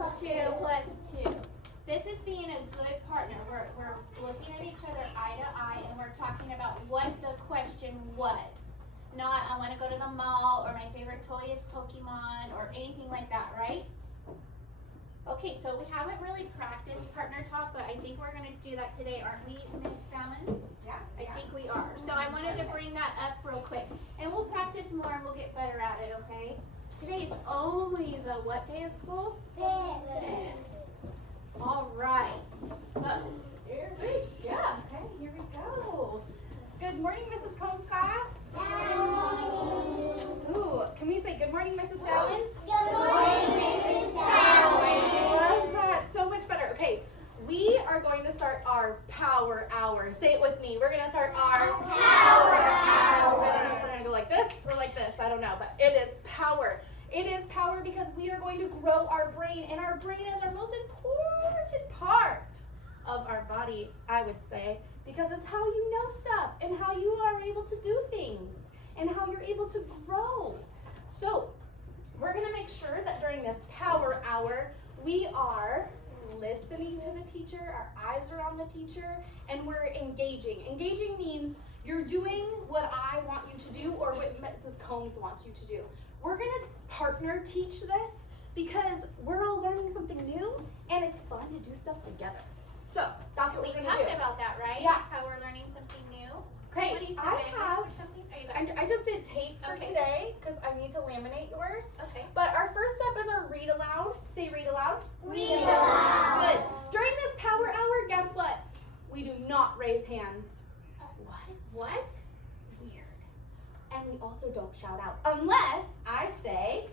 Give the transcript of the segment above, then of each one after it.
2 plus 2. This is being a good partner. We're looking at each other eye to eye, and we're talking about what the question was. Not, I want to go to the mall, or my favorite toy is Pokemon, or anything like that, right? Okay, so we haven't really practiced partner talk, but I think we're going to do that today, aren't we, Ms. Stallings? Yeah. I think we are. So I wanted to bring that up real quick. And we'll practice more and we'll get better at it, okay? Today is only the what day of school? Fifth. All right. So, here we go. Okay, here we go. Good morning, Mrs. Combs' class. Good morning. Ooh, can we say good morning, Mrs. Stallings? Good morning, Mrs. Stallings. Love that. So much better. Okay, we are going to start our power hour. Say it with me. We're going to start our Power hour. I don't know if we're going to go like this or like this. I don't know, but it is power. It is power because we are going to grow our brain, and our brain is our most important part of our body, I would say, because it's how you know stuff and how you are able to do things and how you're able to grow. So we're going to make sure that during this power hour, we are listening to the teacher, our eyes are on the teacher, and we're engaging. Engaging means you're doing what I want you to do or what Mrs. Combs wants you to do. We're going to partner teach this because we're all learning something new and it's fun to do stuff together. So that's what We we're going to do. talked about that, right? Yeah. How we're learning something new. Okay, What do you say, I Megan? have, Or something? Or you got I just did tape for Okay. today because I need to laminate yours. Okay. But our first step is our read aloud. Say read aloud. Read aloud. Good. During this power hour, guess what? We do not raise hands. What? Weird. And we also don't shout out. Unless I say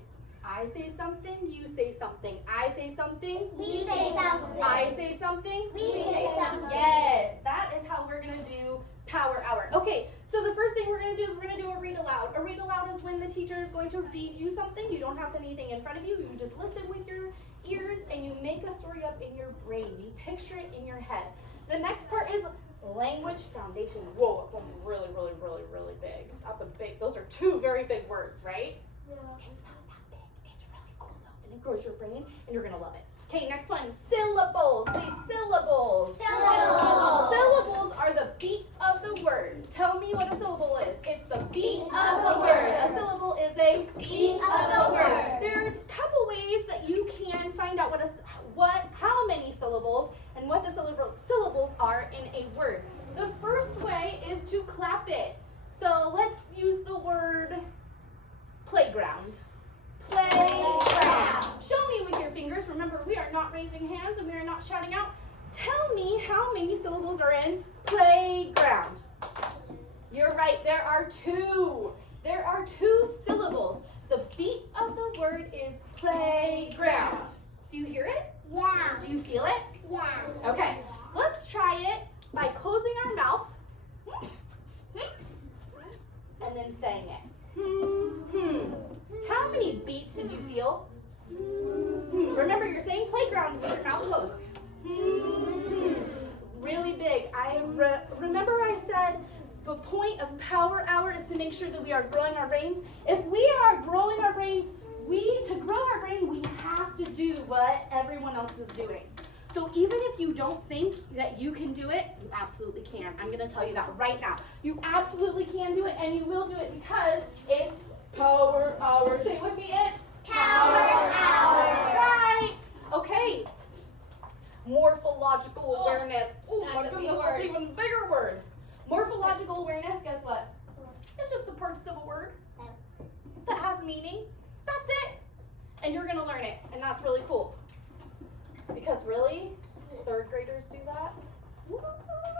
something, you say something. I say something. We say something. I say something. We say something. Yes, that is how we're going to do power hour. Okay, so the first thing we're going to do is we're going to do a read aloud. A read aloud is when the teacher is going to read you something. You don't have anything in front of you. You just listen with your ears and you make a story up in your brain. You picture it in your head. The next part is language foundation. Whoa, it's something really, really, really, really big. Those are two very big words, right? Yeah. It's not that big. It's really cool though. And it grows your brain and you're gonna love it. Okay, next one. Syllables. Say syllables. Syllables. Syllables are the beat of the word. Tell me what a syllable is. It's the beat of the word. A syllable is a Beat of the word. There's a couple ways that you can find out how many syllables and what the syllables are in a word. The first way is to clap it. So let's use the word playground. Playground. Show me with your fingers. Remember, we are not raising hands and we are not shouting out. Tell me how many syllables are in playground. You're right, there are two. There are two syllables. The beat of the word is playground. Do you hear it? Yeah. Do you feel it? Yeah. Okay, let's try it by closing our mouth and then saying it. How many beats did you feel? Remember, you're saying playground with your mouth closed. Really big. Remember I said the point of power hour is to make sure that we are growing our brains. If we are growing our brains, to grow our brain, we have to do what everyone else is doing. So even if you don't think that you can do it, you absolutely can. I'm going to tell you that right now. You absolutely can do it, and you will do it because it's power hour. Say it with me, it's Power hour. Right. Okay. Morphological awareness. Oh That's my a big goodness, word. that's an even bigger word. Morphological awareness, guess what? It's just the parts of a word that has meaning. That's it. And you're going to learn it, and that's really cool. Because really, third graders do that.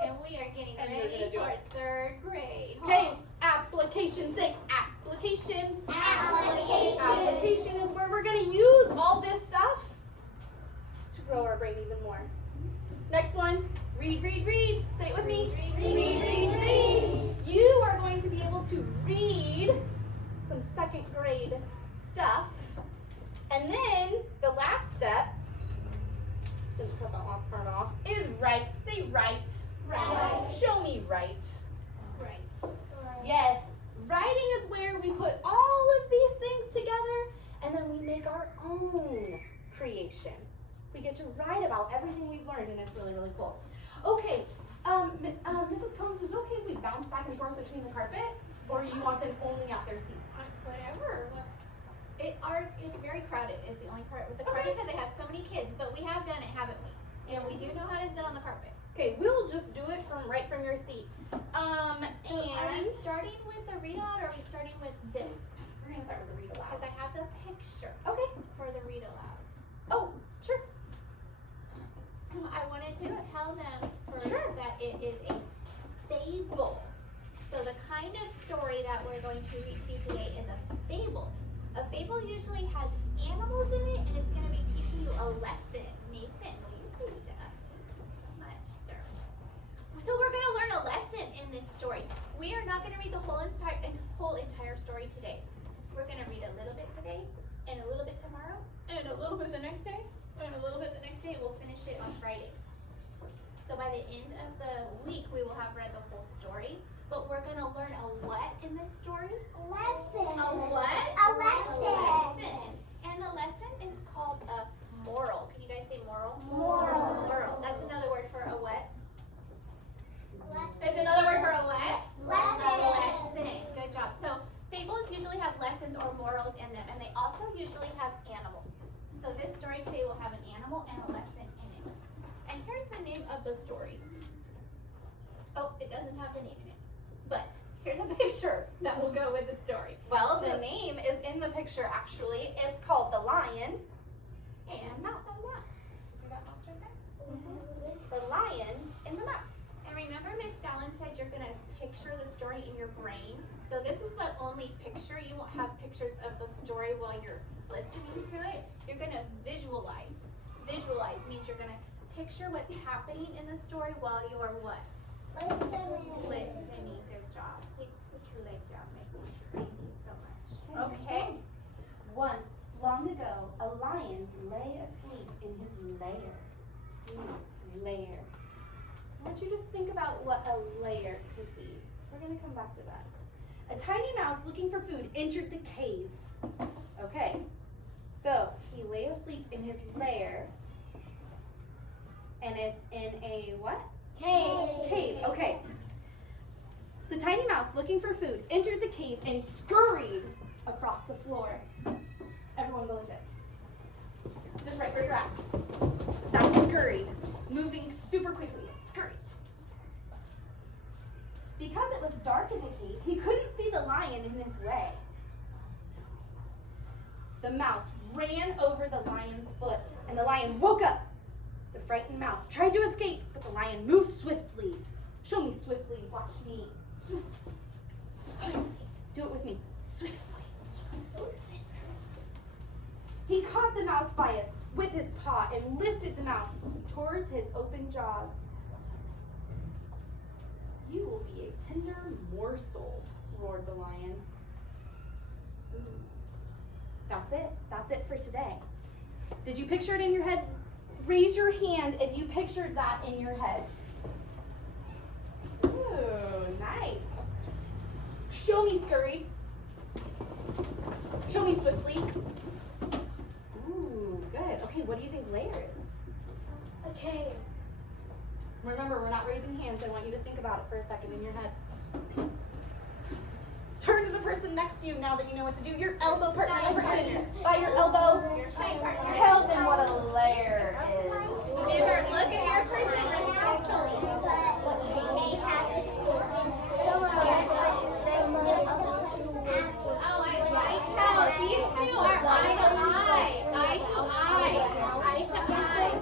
And we are getting And we're ready gonna do for it. third grade. Okay, application. Say application. Application. Application is where we're going to use all this stuff to grow our brain even more. Next one, read, read, read. Say it with me. Read, read, read, read. You are going to be able to read some second grade stuff. And then the last step, since we cut that last part off, is write. Say write. Write. Show me write. Right. Yes, writing is where we put all of these things together and then we make our own creation. We get to write about everything we've learned, and it's really, really cool. Okay, Mrs. Combs, is it okay if we bounce back and forth between the carpet? Or you want them only at their seats? Whatever. It's very crowded is the only part with the carpet because they have so many kids, but we have done it, haven't we? And we do know how to sit on the carpet. Okay, we'll just do it from right from your seat. So are we And starting with the read aloud or are we starting with this? we're gonna start with the read Because aloud. I have the picture Okay. for the read aloud. Oh, sure. I wanted to tell them first Sure. that it is a fable. So the kind of story that we're going to read to you today is a fable. A fable usually has animals in it and it's going to be teaching you a lesson. Nathan, will you please sit up? Thank you so much, sir. So we're going to learn a lesson in this story. We are not going to read the whole entire story today. We're going to read a little bit today and a little bit tomorrow and a little bit the next day and a little bit the next day. We'll finish it on Friday. So by the end of the week, we will have read the whole story. But we're going to learn a what in this story? Lesson. A what? A lesson. And the lesson is called a moral. Can you guys say moral? Moral. Moral. That's another word for a what? Lesson. There's another word for a what? Lesson. A lesson. Good job. So fables usually have lessons or morals in them, and they also usually have animals. So this story today will have an animal and a lesson in it. And here's the name of the story. Oh, it doesn't have the name in it. But here's a picture that will go with the story. Well, the name is in the picture actually. It's called The Lion And Mouse. Did you see that mouse right there? The Lion and the Mouse. And remember Miss Stalin said you're going to picture the story in your brain. So this is the only picture. You won't have pictures of the story while you're listening to it. You're going to visualize. Visualize means you're going to picture what's happening in the story while you're what? Listening. Good job. Please put your leg down, Missy. Thank you so much. Okay. Once, long ago, a lion lay asleep in his lair. Lair. I want you to think about what a lair could be. We're going to come back to that. A tiny mouse looking for food entered the cave. Okay, so he lay asleep in his lair, and it's in a what? Cave, okay. The tiny mouse, looking for food, entered the cave and scurried across the floor. Everyone go like this. Just right where you're at. That's scurried. Moving super quickly. It's scurried. Because it was dark in the cave, he couldn't see the lion in his way. The mouse ran over the lion's foot, and the lion woke up. The frightened mouse tried to escape, but the lion moved swiftly. Show me swiftly. Watch me. Swiftly. Do it with me. Swiftly. He caught the mouse with his paw and lifted the mouse towards his open jaws. You will be a tender morsel, roared the lion. Ooh. That's it. That's it for today. Did you picture it in your head? Raise your hand if you pictured that in your head. Ooh, nice. Show me scurried. Show me swiftly. Ooh, good. Okay, what do you think layer is? Okay. Remember, we're not raising hands. I want you to think about it for a second in your head. Turn to the person next to you now that you know what to do. Your elbow partner, the person by your elbow. Your side partner. Tell them what a layer is. Remember, look at your person respectfully. Oh, I like how these two are eye to eye. Eye to eye. Eye to eye.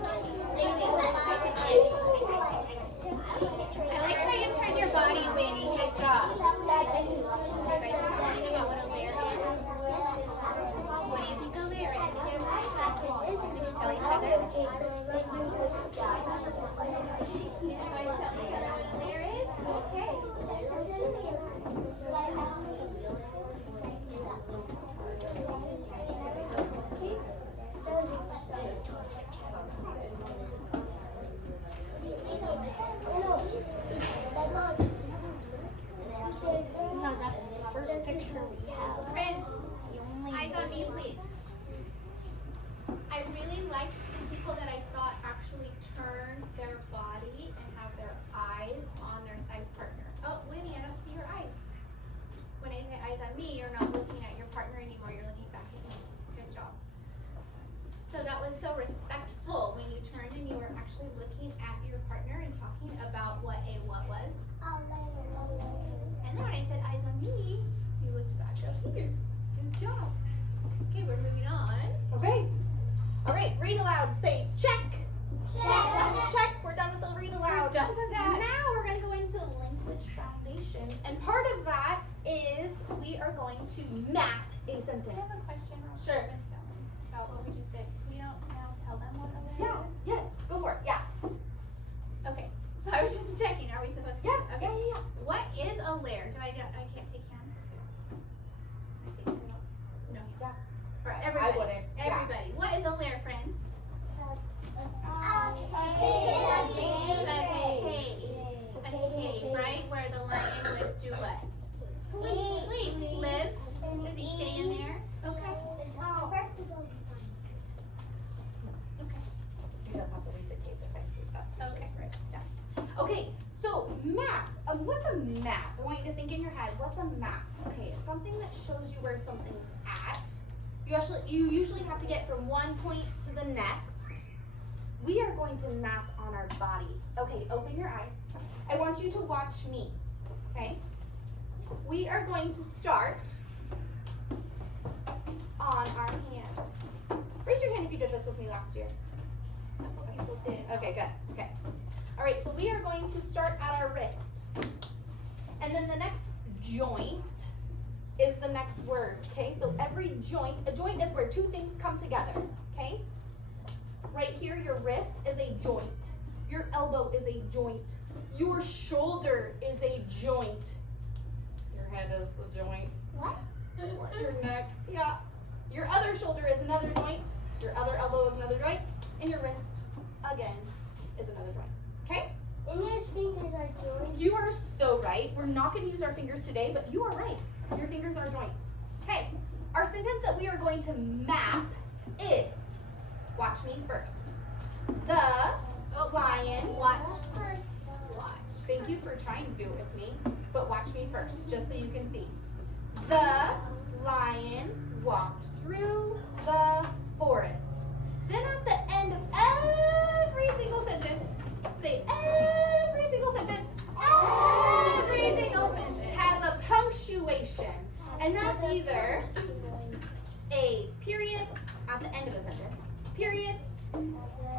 I like how you turn your body, Winnie. Good job. You guys tell me about what a layer is? What do you think a layer is? Did you tell each other? Did you guys tell each other what a layer is? Okay. No, that's the first picture we have. Friends, The only eyes on me, please. I really liked the people that I right, read aloud. Say check. Check. Check. We're done with the read aloud. Done with that. Now we're going to go into language foundation. And part of that is we are going to map a sentence. I have a question. Sure. Miss Jones, about what we just did. We don't now tell them what a layer Yeah. is? Yes. Go for it. Yeah. Okay. So I was just checking. Are we supposed to? Yeah. Okay. Yeah. What is a layer? I can't take hands? Can I take your notes? No. Yeah. For everybody. I wouldn't. Yeah. Everybody. What is a layer, friends? A cave, right? Where the lion would do what? Sleep. Live. Does he stay in there? Okay. You don't have to leave the cave if I see that. Okay, great. Okay, so map. What's a map? I want you to think in your head. What's a map? Okay, it's something that shows you where something's at. You usually have to get from one point to the next. We are going to map on our body. Okay, open your eyes. I want you to watch me. Okay? We are going to start on our hand. Raise your hand if you did this with me last year. People did. Okay, good. Okay. All right, so we are going to start at our wrist. And then the next joint is the next word, okay? So every joint, a joint is where two things come together, okay? Right here, your wrist is a joint. Your elbow is a joint. Your shoulder is a joint. Your head is a joint. What? Your neck, yeah. Your other shoulder is another joint. Your other elbow is another joint. And your wrist, again, is another joint. Okay? And your fingers are joints. You are so right. We're not going to use our fingers today, but you are right. Your fingers are joints. Okay. Our sentence that we are going to map is, watch me first. The lion. Watch first. Watch. Thank you for trying to do it with me, but watch me first, just so you can see. The lion walked through the forest. Then at the end of every single sentence, say every single sentence. Every single sentence. Has a punctuation. And that's either a period at the end of a sentence, period,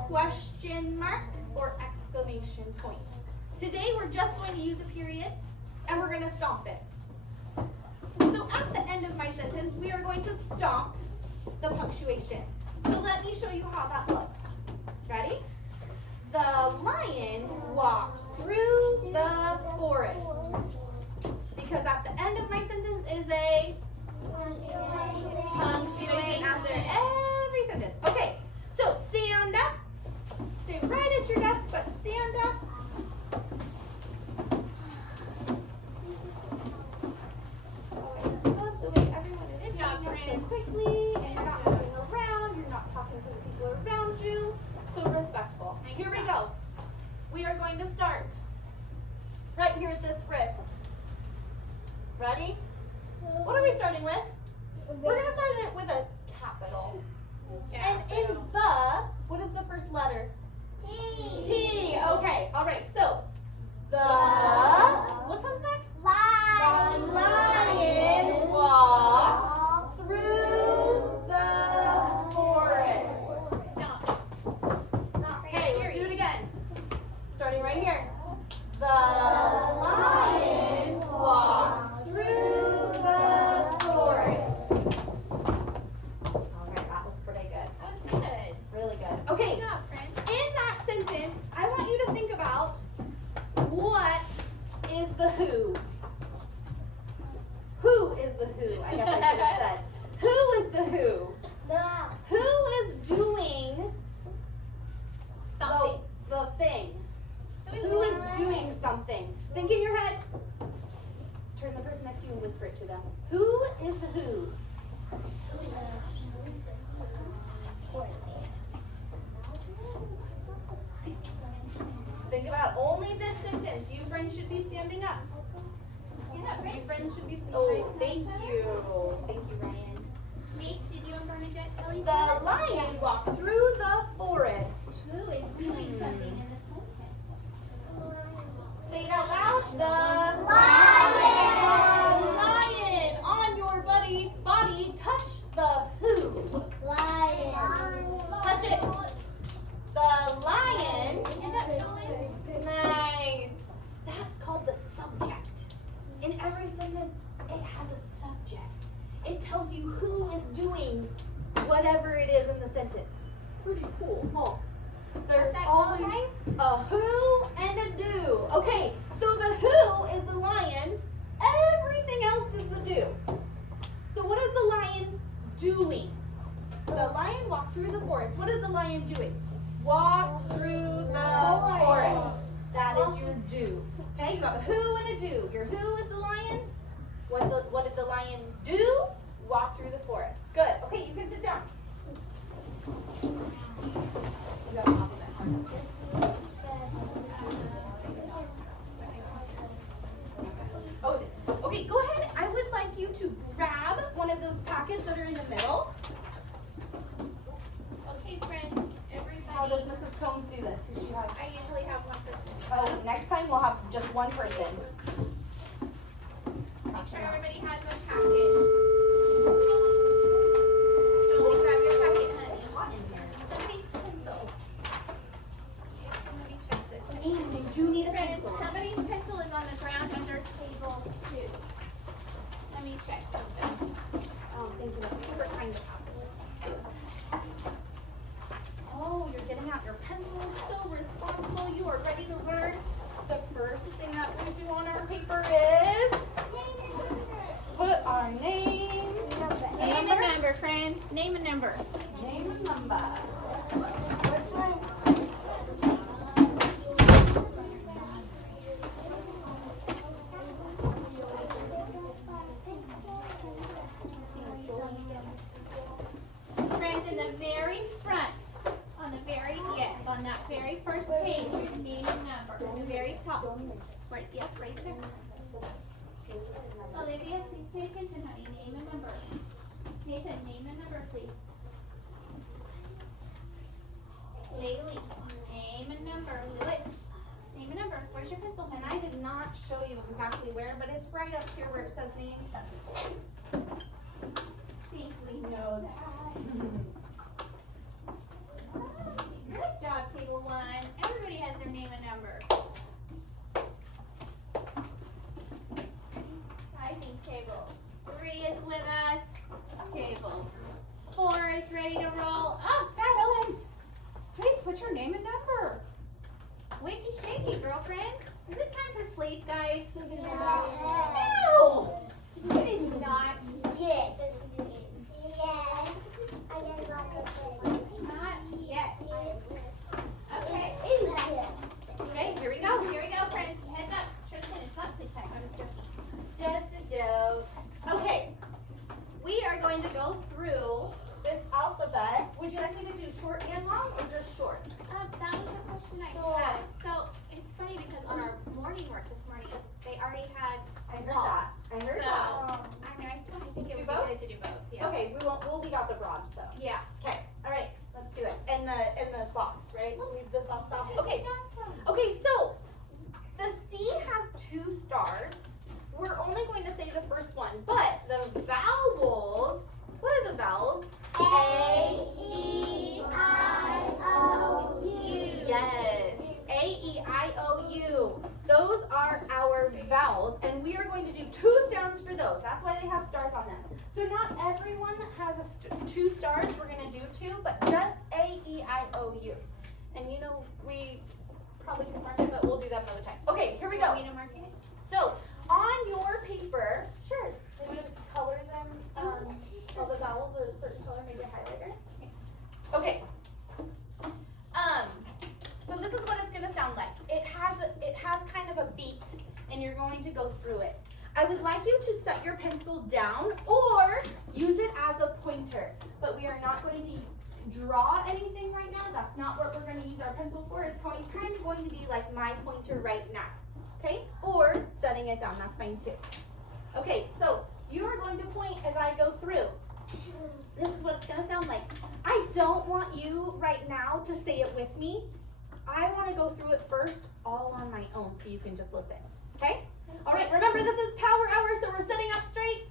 question mark, or exclamation point. Today we're just going to use a period and we're going to stomp it. So at the end of my sentence, we are going to stomp the punctuation. So let me show you how that looks. Ready? The lion walked through the forest. Because at the end of my sentence is a punctuation after every sentence. Okay, so stand up. Stay right at your desk, but stand up. Oh, I love the way everyone is Good job, standing up so friends. quickly, and you're Good not job. moving around, you're not talking to the people around you. So respectful. Nice Here we job. go. We are going to start right here at this wrist. Ready? What are we starting with? We're going to start it with a capital. And in the, what is the first letter? T. Okay. All right. So the, what comes next? The lion walked through the forest. Stop. Okay, let's do it again. Starting right here. The lion walked through the forest. Okay, that was pretty good. That was good. Really good. Good Okay, job, friends. in that sentence, I want you to think about what is the who. Who is the who? I guess I should have said. Who is the who? Who is doing Something. the thing? Who is Who doing is doing something? Think in your head. Turn the person next to you and whisper it to them. Who is the who? Think about only this sentence. You friends should be standing up. You friends should be. Oh, thank you. Thank you, Ryan. Nate, did you and Bernadette tell each The other? lion walked through the forest. Who is doing something in the sentence? Say it out loud. The Lion. The lion on your body touch the who. Touch it. every sentence, it has a subject. It tells you who is doing whatever it is in the sentence. Pretty cool, huh? There's What's that called, always guys? a who and a do. Okay, so the who is the lion. Everything else is the do. So what is the lion doing? The lion walked through the forest. What is the lion doing? Walked through the forest. That is your do. Okay, you have a who and a do. Your who is the lion. What did the lion do? Walk through the forest. Good. Okay, you can sit down. You got alphabet hard. Oh, okay, go ahead. I would like you to grab one of those packets that are in the middle. Okay, friends, How does everybody. Mrs. Combs do this? Does she have? I usually have one person. Oh, next time we'll have just one person. Make sure everybody has their packets. Jolie, grab your packet, honey. Somebody's pencil. Let me check this. And you do need a Friends, pencil. somebody's pencil is on the ground under table 2. Let me check something. Oh, thank you. That's super kind of you. Oh, you're getting out your pencil. So responsible. You are ready to learn. The first thing that we do on our paper is put our name. Name a number, friends. Name a number. Name and number. Friends, in the very front, on that very first page, name and number. On the very top. Right, yep, right there. Olivia, please pay attention, honey. Name and number. Nathan, name and number, please. Laylee, name and number. Lewis, name and number. Where's your pencil, And honey? I did not show you exactly where, but it's right up here where it says name. I think we know that. Good job, table 1. Everybody has their name and number. I think table 3 is with us. Table 4 is ready to roll. Oh, Madeline, please put your name and number. Wakey shaky, girlfriend. Is it time for sleep, guys? No! It is not. Yes. Yes. I get Not yet. Okay. Okay, here we go. Here we go, friends. Heads up. Tristan, it's not sleep time. I'm just joking. Just a joke. Okay, we are going to go through this alphabet. Would you like me to do short and long or just short? That was the question I had. So it's funny because on our morning work this morning, they already had. I heard that. I heard So, that. I mean, I think it Do would both? be good to do both. Yeah. Okay, we'll leave out the broads though. Yeah. Okay, all right, let's do it. And the socks, right? Leave the socks off. Okay. Okay, so the C has 2 stars. We're only going to say the first one, but the vowels, what are the vowels? A, E, I, O, U. yes, A, E, I, O, U. Those are our vowels, and we are going to do 2 sounds for those. That's why they have stars on them. So not everyone that has 2 stars, we're going to do 2, but just A, E, I, O, U. And you know, we probably can mark it, but we'll do that another time. Okay, here we go. Want me to mark it? So on your paper, sure, maybe just color them, all the vowels a certain color, maybe a highlighter. Okay. So this is what it's gonna sound like. It has kind of a beat, and you're going to go through it. I would like you to set your pencil down or use it as a pointer, but we are not going to draw anything right now. That's not what we're going to use our pencil for. It's kind of going to be like my pointer right now. Okay? Or setting it down, that's fine too. Okay, so you are going to point as I go through. This is what it's gonna sound like. I don't want you right now to say it with me. I wanna go through it first, all on my own, so you can just listen, okay? All right, remember this is power hour, so we're sitting up straight.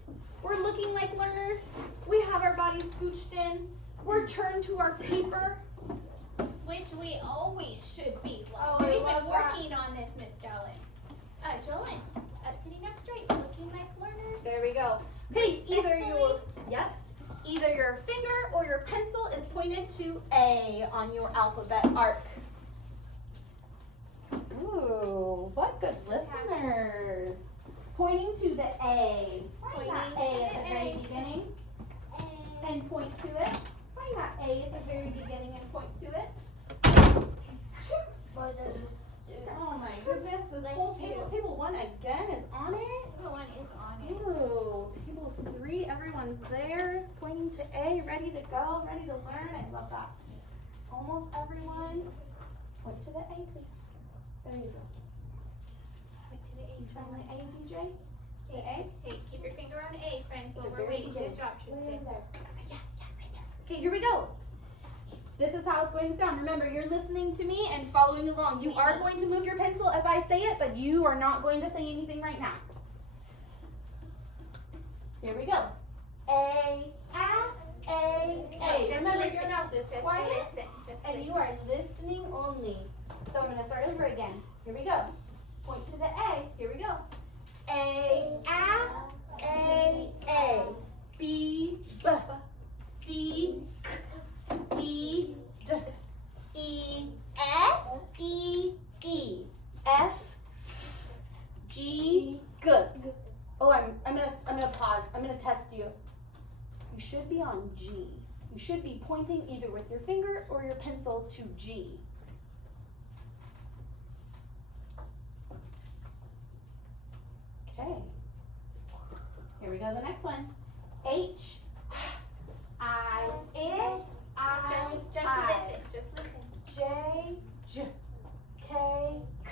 We're looking like learners. We have our bodies scooched in. We're turned to our paper. Which we always should be like. Oh, I We've love been that. working on this, Miss Jolyn. Jolyn, sitting up straight, looking corners. There we go. Okay, either your finger or your pencil is pointed to A on your alphabet arc. Ooh, what good listeners. Pointing to the A. Find that A at the very beginning and point to it. Find that A at the very beginning and point to it. Oh my goodness, this whole table 1 again is on it. Table 1 is on it. Ooh, table 3, everyone's there, pointing to A, ready to go, ready to learn. I love that. Almost everyone. Point to the A, please. There you go. Point to the A. You trying the A, DJ? The A? Keep your finger on A, friends, while The we're very waiting for the beginning. job, Way Tristan. there. Yeah, right there. Okay, here we go. This is how it's going to sound. Remember, you're listening to me and following along. You are going to move your pencil as I say it, but you are not going to say anything right now. Here we go. A, A. Just Remember, listen. your mouth is Just quiet, listen. Just and listen. you are listening only. So I'm going to start over again. Here we go. Point to the A. Here we go. A, B, B, C, D, D, E, F, G, G. Oh, I'm gonna pause. I'm gonna test you. You should be on G. You should be pointing either with your finger or your pencil to G. Okay. Here we go. The next one. H, I, Just listen. Just listen. J, J, K, K,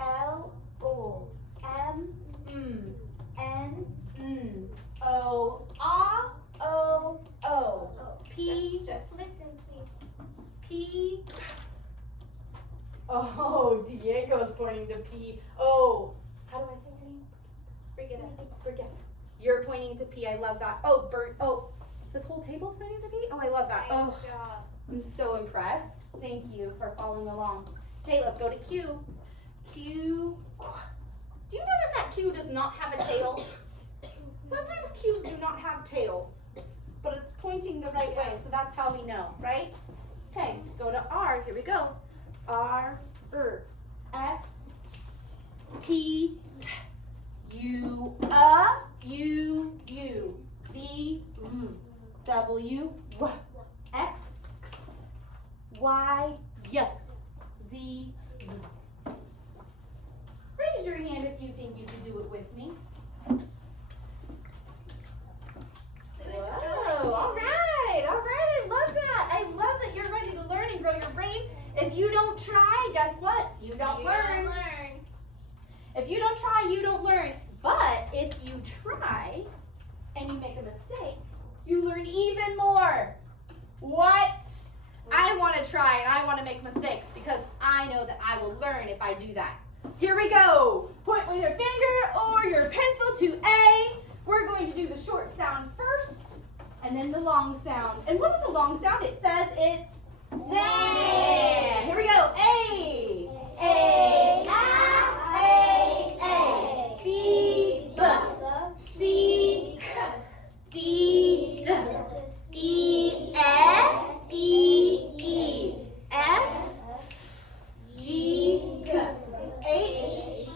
L, O, M, N, O, O, P, Just listen, please. P. Oh, Diego's pointing to P. Oh, how do I say your name? Forget it. Forget. You're pointing to P. I love that. Oh, Bert. Oh, this whole table's pointing to P? Oh, I love that. Nice Oh, job. I'm so impressed. Thank you for following along. Okay, let's go to Q. Q. Do you notice that Q does not have a tail? Sometimes Q's do not have tails, but it's pointing the right way, so that's how we know, right? Okay, go to R. Here we go. R, S, T, T, U, U, V, W, X, Y, Z. Raise your hand if you think you can do it with me. Whoa, all right, I love that. I love that you're ready to learn and grow your brain. If you don't try, guess what? You don't learn. If you don't try, you don't learn. But if you try and you make a mistake, you learn even more. What? I want to try and I want to make mistakes because I know that I will learn if I do that. Here we go. Point with your finger or your pencil to A. We're going to do the short sound first and then the long sound. And what is the long sound? It says it's there. Here we go. A. A. B. B. C. D. D. E. E. F. G. H.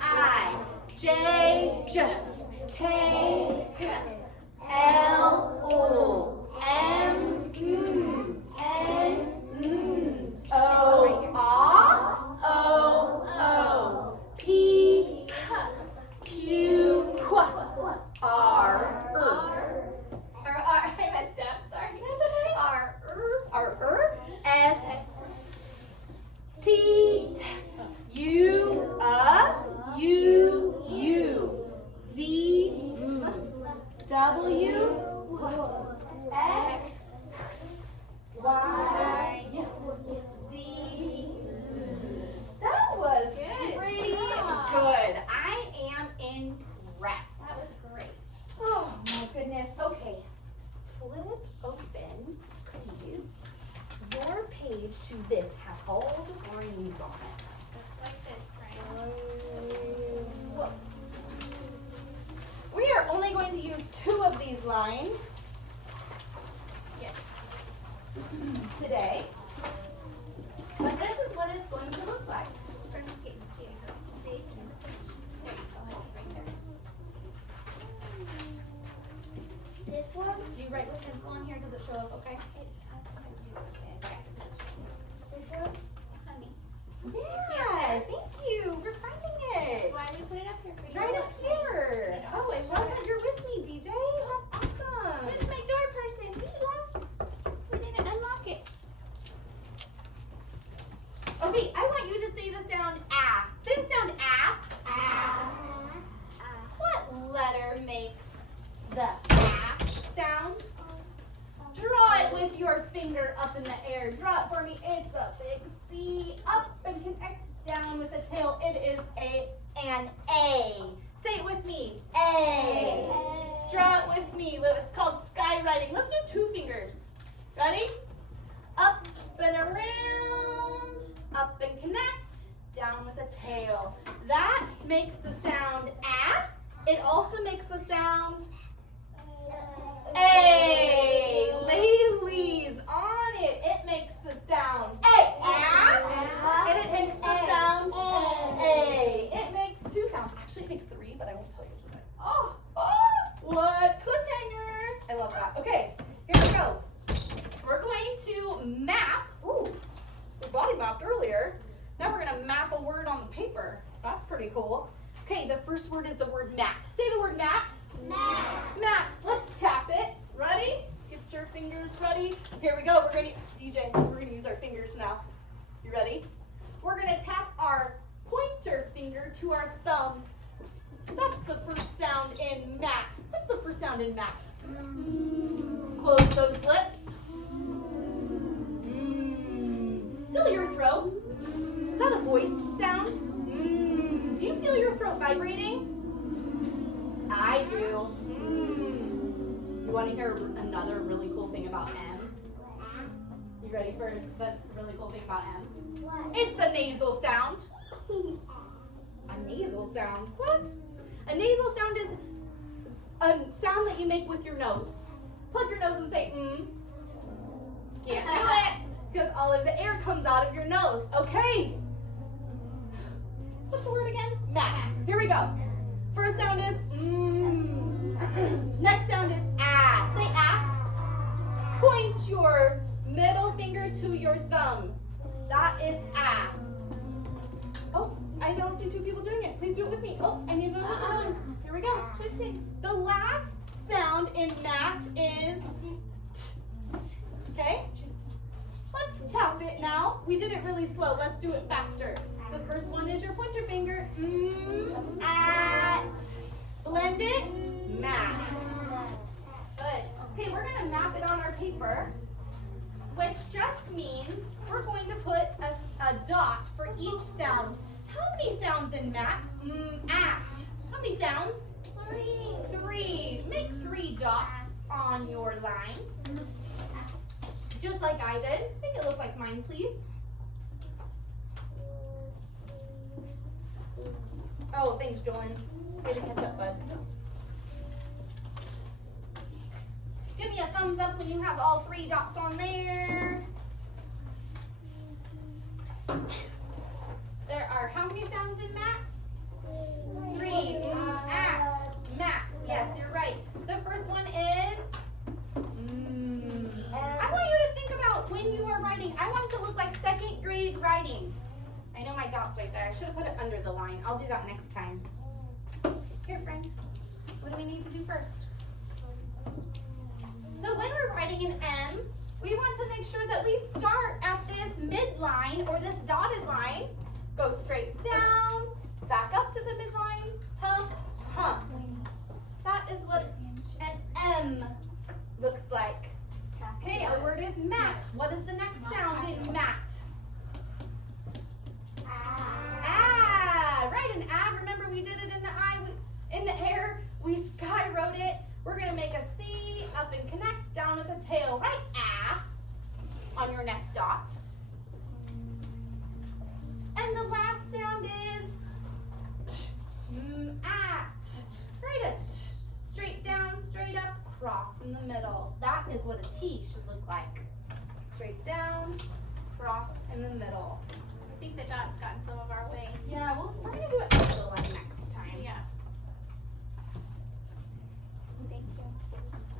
I. J. K. L. O. M. N. O. P. Q. R. I messed up. Sorry. R. S. T. U. V. W. X. Y. Z. That was Good. pretty Yeah. good. I am impressed. That was great. Oh my goodness. Okay. Flip open, please, your page to this. Have all the brains on it. Looks like this, friends. these lines Yes. today. But this is what it's going to look like. First page, Diego. See? There you go, honey, right there. This one? Do you write with pencil on here? Does it show up okay? Okay. This one? Honey. Yeah, thank you for finding it. That's why we put it up here for you. Right up here. Oh, I love that you're with me, DJ. That's awesome. Where's my door person? Mila. We didn't unlock it. Okay, I want you to say the sound ah. Say the sound ah. Ah. What letter makes the ah sound? Draw it with your finger up in the air. Draw it for me. It's a big C. Up and connect down with the tail. It is an A. Say it with me. A. Draw it with me. It's called skywriting. Let's do 2 fingers. Ready? Up and around. Up and connect. Down with the tail. That makes the sound ah. It also makes the sound A. Ladies, on it. It makes the sound A. Ah. And it makes the sound A. It makes 2 sounds. Actually, it makes 3, but I won't tell you today. Oh, what cliffhanger. I love that. Okay, here we go. We're going to map. Ooh, we body mapped earlier. Now we're going to map a word on the paper. That's pretty cool. Okay, the first word is the word mat. Say the word mat. Mat. Let's tap it. Ready? Get your fingers ready. Here we go. DJ, we're gonna use our fingers now. You ready? We're gonna tap our pointer finger to our thumb. That's the first sound in mat. What's the first sound in mat? Close those lips. Feel your throat. Is that a voice sound? Do you feel your throat vibrating? I do. You want to hear another really cool thing about M? You ready for the really cool thing about M? It's a nasal sound. A nasal sound? What? A nasal sound is a sound that you make with your nose. Plug your nose and say Can't do it because all of the air comes out of your nose. Okay. What's the word again? Mat. Here we go. First sound is Next sound is ah. Say ah. Point your middle finger to your thumb. That is ah. Oh, I don't see 2 people doing it. Please do it with me. Oh, I need another person. Here we go. Listen. The last sound in mat is t. Okay? Let's tap it now. We did it really slow. Let's do it faster. The first one is your pointer finger. At. Blend it. Mat. Good. Okay, we're going to map it on our paper, which just means we're going to put a dot for each sound. How many sounds in mat? At. How many sounds? 3. Make 3 dots on your line. Just like I did. Make it look like mine, please. Oh, thanks, Jolyn. Way to catch up, bud. Give me a thumbs up when you have all 3 dots on there. There are how many sounds in mat? 3. At. Mat. Yes, you're right. The first one is I want you to think about when you are writing. I want it to look like 2nd grade writing. I know my dot's right there. I should have put it under the line. I'll do that next time. Here, friend. What do we need to do first? So when we're writing an M, we want to make sure that we start at this midline or this dotted line. Go straight down, back up to the midline, hump, hump. That is what an M looks like. Okay, our word is mat. What is the next sound in mat? Ah, right, an ah. Remember we did it in the eye, in the air. We sky wrote it. We're gonna make a C, up and connect, down with a tail. Right, ah, on your next dot. And the last sound is at. Right, a t. Straight down, straight up, cross. is what a T should look like. Straight down, cross in the middle. I think the dot's gotten some of our way. Yeah, well, we're gonna do it up the line next time. Yeah. Thank you.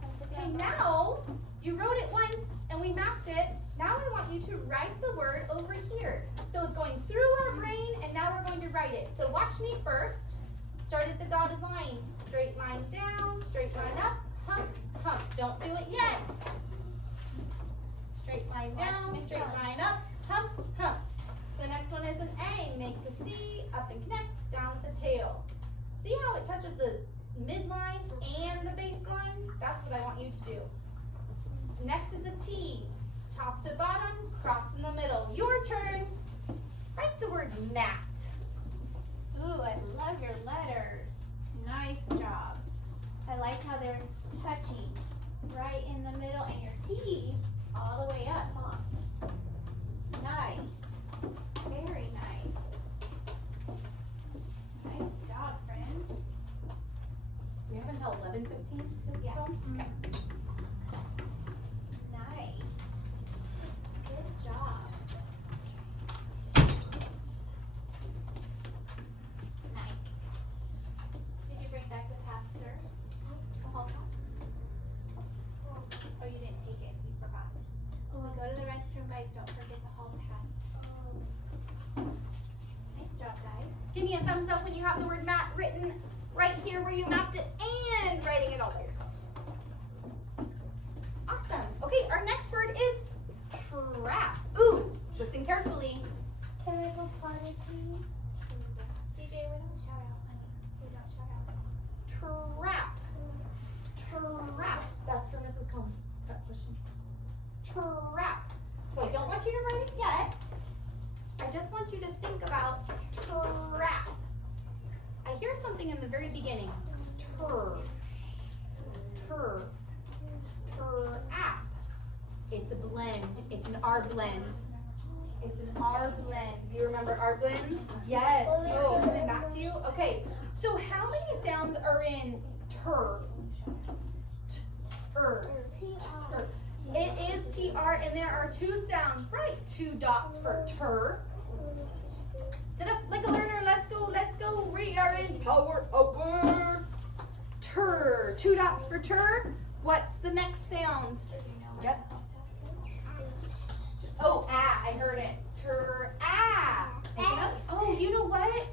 Come sit Okay, down. now you wrote it once and we mapped it. Now I want you to write the word over here. So it's going through our brain and now we're going to write it. So watch me first. Start at the dotted line. Straight line down, straight line up, hump, hump. Don't do it yet. Straight line down, straight line up, hump, hump. The next one is an A. Make the C, up and connect, down with the tail. See how it touches the midline and the baseline? That's what I want you to do. Next is a T. Top to bottom, cross in the middle. Your turn. Write the word mat. Ooh, I love your letters. Nice job. I like how they're touching right in the middle and your T all the way up, huh? Nice. Very nice. Nice job, friends. We have until 11:15. Yeah. Okay. Nice. Good job. Nice. Did you bring back the pass, sir? The hall pass? Oh, you didn't take it. You forgot. When we go to the restroom, guys, don't forget the hall pass. Nice job, guys. Give me a thumbs up when you have the word mat written right here where you mapped it and writing it all by yourself. Awesome. Okay, our next word is trap. Ooh, listen carefully. Can I go potty, please? DJ, we don't shout out, honey. We don't shout out. Trap. Trap. That's for Mrs. Combs. That question. Trap. So I don't want you to write it yet. I just want you to think about trap. I hear something in the very beginning. Trap. It's a blend. It's an R blend. It's an R blend. Do you remember R blends? Yes. Oh, coming back to you? Okay. So how many sounds are in tur? T-R. It is TR and there are two sounds, right? 2 dots for tur. Sit up like a learner. Let's go. Let's go. We are in power over. Tur. 2 dots for tur. What's the next sound? Yep. Oh, ah, I heard it. Tur, ah. Oh, you know what?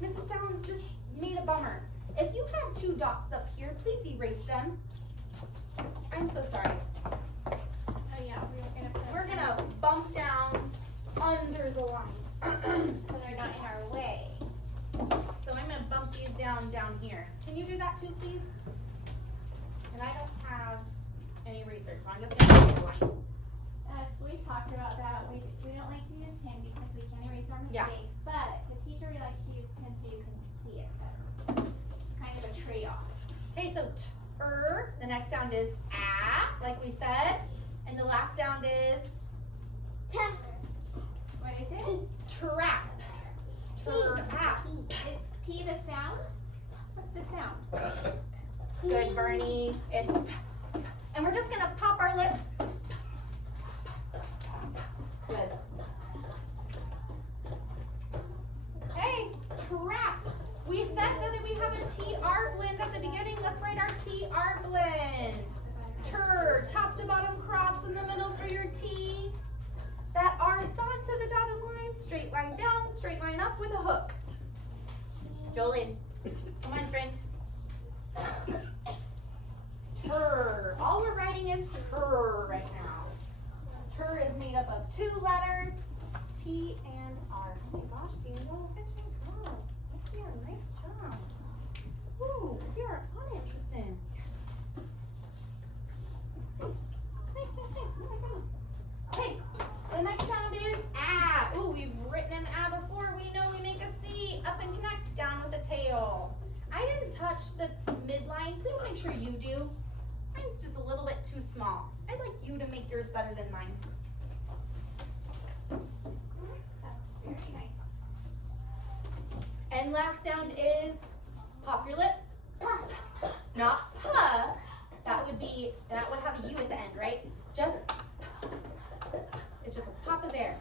Mrs. Stallings just made a bummer. If you have 2 dots up here, please erase them. I'm so sorry. Oh yeah, We're gonna bump down under the line. so they're not in our way. So I'm gonna bump these down here. Can you do that too, please? And I don't have any erasers, so I'm just gonna do the line. We talked about that. We don't like to use pen because we can't erase our mistakes. Yeah. But the teacher really likes to use pen so you can see it better. Kind of a trade-off. Okay, so the next sound is ah, like we said. And the last sound is What is it? trap. Trap. Is P the sound? What's the sound? Good, Bernie. It's and we're just gonna pop our lips. Good. Okay, trap. We said that we have a TR blend at the beginning. Let's write our TR blend. Tur, top to bottom cross in the middle for your T. That R is dotted to the dotted line. Straight line down, straight line up with a hook. Jolene, come on, friend. Tur. All we're writing is tur right now. Tur is made up of 2 letters, T and R. Oh my gosh, Daniel, good job. That's a nice job. Ooh, you're on it, Tristan. Nice. Oh my goodness. Okay, the next sound is ah. Ooh, we've written an ah before. We know we make a C. Up and connect, down with the tail. I didn't touch the midline. Please make sure you do. Mine's just a little bit too small. I'd like you to make yours better than mine. That's very nice. And last sound is pop your lips. Not puh. That would would have a U at the end, right? It's just a pop of air.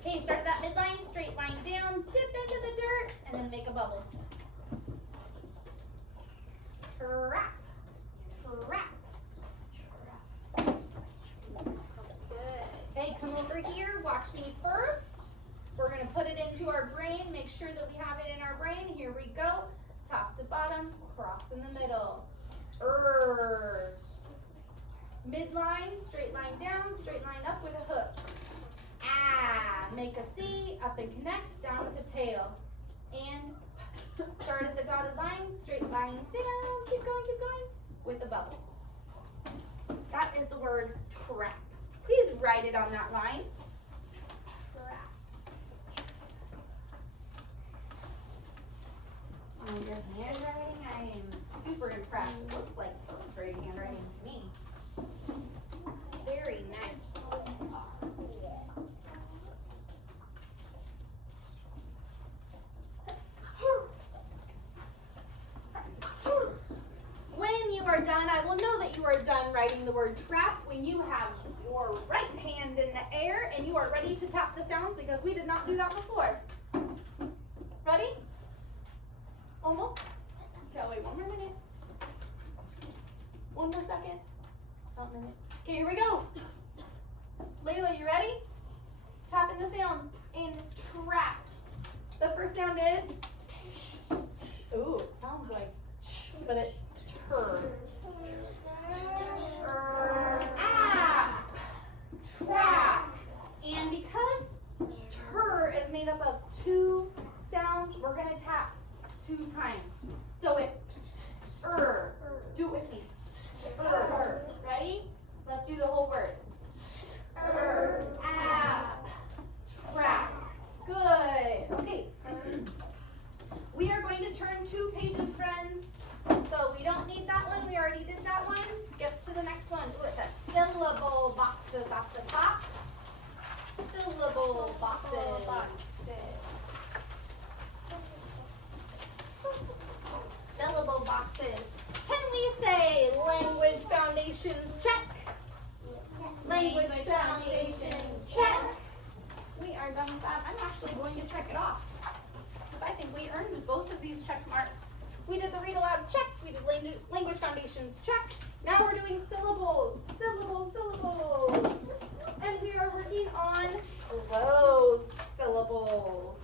Okay, start at that midline, straight line down, dip into the dirt, and then make a bubble. Trap. Trap. Good. Okay, come over here. Watch me first. We're going to put it into our brain. Make sure that we have it in our brain. Here we go. Top to bottom, cross in the middle. Midline, straight line down, straight line up with a hook. Make a C, up and connect, down with the tail. And start at the dotted line, straight line down, keep going, with a bubble. That is the word trap. Please write it on that line. Trap. On your handwriting, I am super impressed. It looks like first grade handwriting to me. Very nice. When you are done, I will know that you are done writing the word trap when you have your right hand in the air and you are ready to tap the sounds because we did not do that before. Ready? Almost? Okay, wait, one more minute. One more second. 1 minute. Okay, here we go. Layla, you ready? Tapping the sounds in trap. The first sound is, ooh, it sounds like, but it's tur. Trap. And because tur is made up of two sounds, we're going to tap 2 times. So it's do it with me. Ready? Let's do the whole word. Trap. Good. Okay. We are going to turn 2 pages, friends. So we don't need that one. We already did that one. Skip to the next one. Ooh, it's a syllable boxes off the top. Syllable boxes. Syllable boxes. Can we say language foundations check? Language foundations check. We are done with that. I'm actually going to check it off because I think we earned both of these check marks. We did the read aloud check. We did language foundations check. Now we're doing syllables. Syllables. And we are working on closed syllables.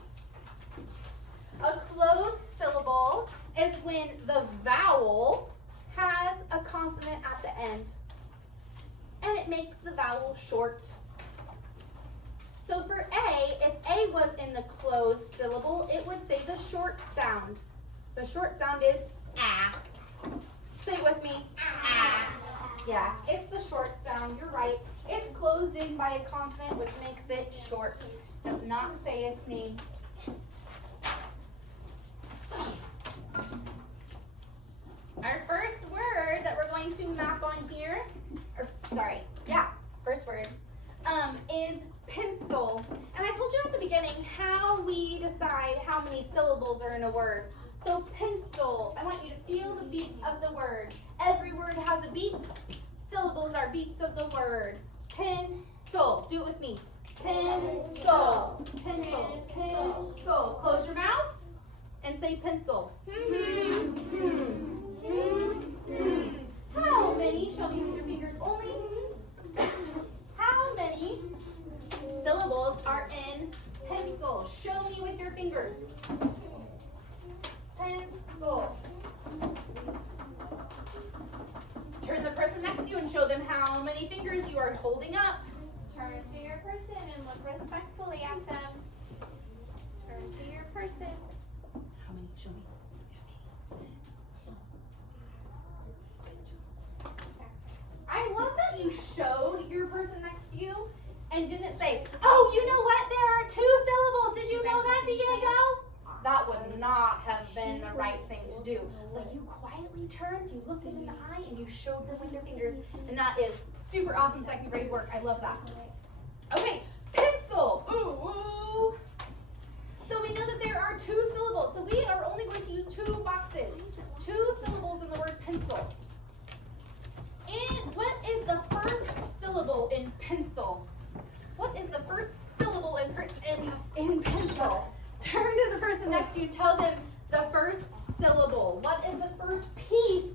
A closed syllable is when the vowel has a consonant at the end and it makes the vowel short. So for A, if A was in the closed syllable, it would say the short sound. The short sound is ah. Say it with me. Ah. Yeah, it's the short sound. You're right. It's closed in by a consonant, which makes it short. Does not say its name. Our first word that we're going to map on here, first word, is pencil. And I told you at the beginning how we decide how many syllables are in a word. So pencil, I want you to feel the beat of the word. Every word has a beat. Syllables are beats of the word. Pencil, do it with me. Pencil, pencil, pencil. Close your mouth and say pencil. How many, show me with your fingers only, how many syllables are in pencil? Show me with your fingers. Pencil. Turn the person next to you and show them how many fingers you are holding up. Turn to your person and look respectfully at them. Turn to your person. How many? Show me. I love that you showed your person next to you and didn't say, oh, you know what? There are 2 syllables. Did you know that, Diego? That would not have been the right thing to do. But you quietly turned, you looked them in the eye, and you showed them with your fingers. And that is super awesome, sexy braid work. I love that. Okay, pencil. Ooh. So we know that there are 2 syllables. So we are only going to use 2 boxes. 2 syllables in the word pencil. What is the first syllable in pencil? What is the first syllable in pencil? Turn to the person next to you. Tell them the first syllable. What is the first piece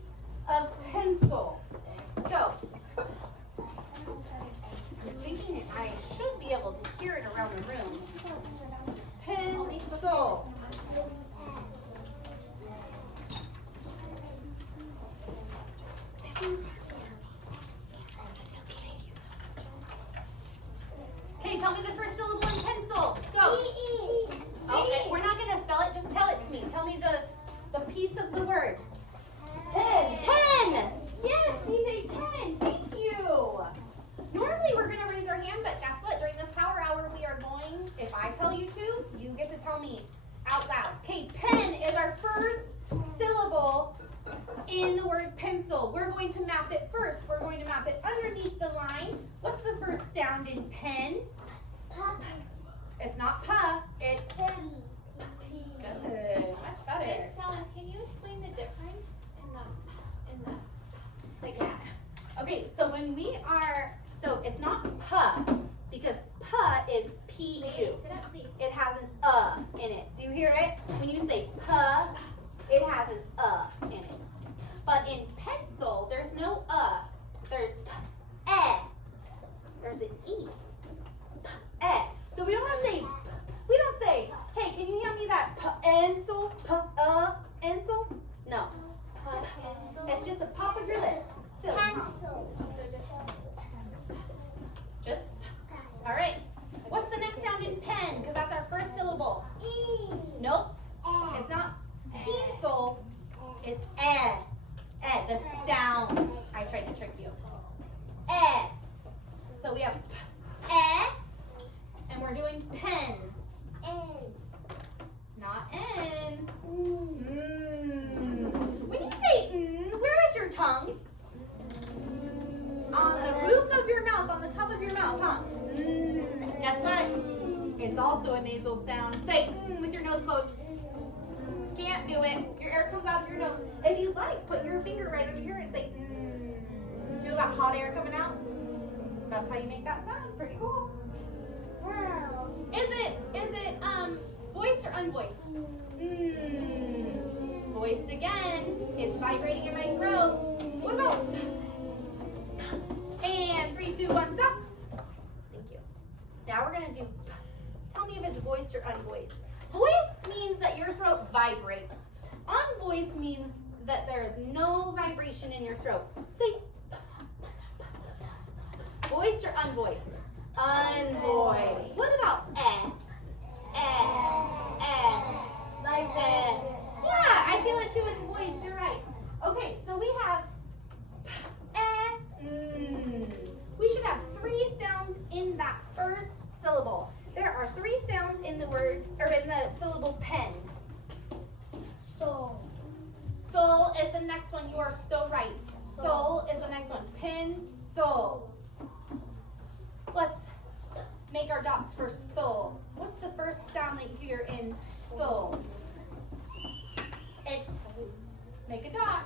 of pencil? Go. I'm thinking I should be able to hear it around the room. Pencil. Okay, tell me the first syllable in pencil. Go. Okay, we're not gonna spell it. Just tell it to me. Tell me the piece of the word. Pen. Pen. Yes, DJ, pen. Thank you. Normally we're gonna raise our hand, but guess what? During this power hour, we are going. If I tell you to, you get to tell me out loud. Okay, pen is our first syllable in the word pencil. We're going to map it first. We're going to map it underneath the line. What's the first sound in pen? It's not puh, it's good. Much better. Miss Talons, can you explain the difference in the like that? Okay, so when we are, so it's not puh, because puh is P-U. Sit up, please. It has an in it. Do you hear it? When you say puh, it has an in it. But in pencil, there's no there's eh. There's an e. Eh. So we don't say, hey, can you hand me that pencil? Pencil? No. It's just the pop of your lips. So, just, all right. What's the next sound in pen? Because that's our first syllable. Nope. It's not pencil. It's eh. Eh, the sound. I tried to trick you. Eh. So we have eh, and we're doing pen. Not N. When you say where is your tongue? On the roof of your mouth, on the top of your mouth, huh? Guess what? It's also a nasal sound. Say with your nose closed. Can't do it. Your air comes out of your nose. If you like, put your finger right over here and say Feel that hot air coming out? That's how you make that sound. Pretty cool. Wow. Is it voiced or unvoiced? Voiced again. It's vibrating in my throat. What about? And 3, 2, 1, stop. Thank you. Now we're gonna do. Tell me if it's voiced or unvoiced. Voiced means that your throat vibrates. Unvoiced means that there is no vibration in your throat. Say. Voiced or unvoiced? Unvoiced. What about eh? Like eh. Yeah, I feel it too. It's voiced. You're right. Okay, so we have We should have 3 sounds in that first syllable. There are 3 sounds in the word or in the syllable pen. Soul. Soul is the next one. You are so right. Soul is the next one. Pen, soul. Let's make our dots for soul. What's the first sound that you hear in soul? It's, make a dot.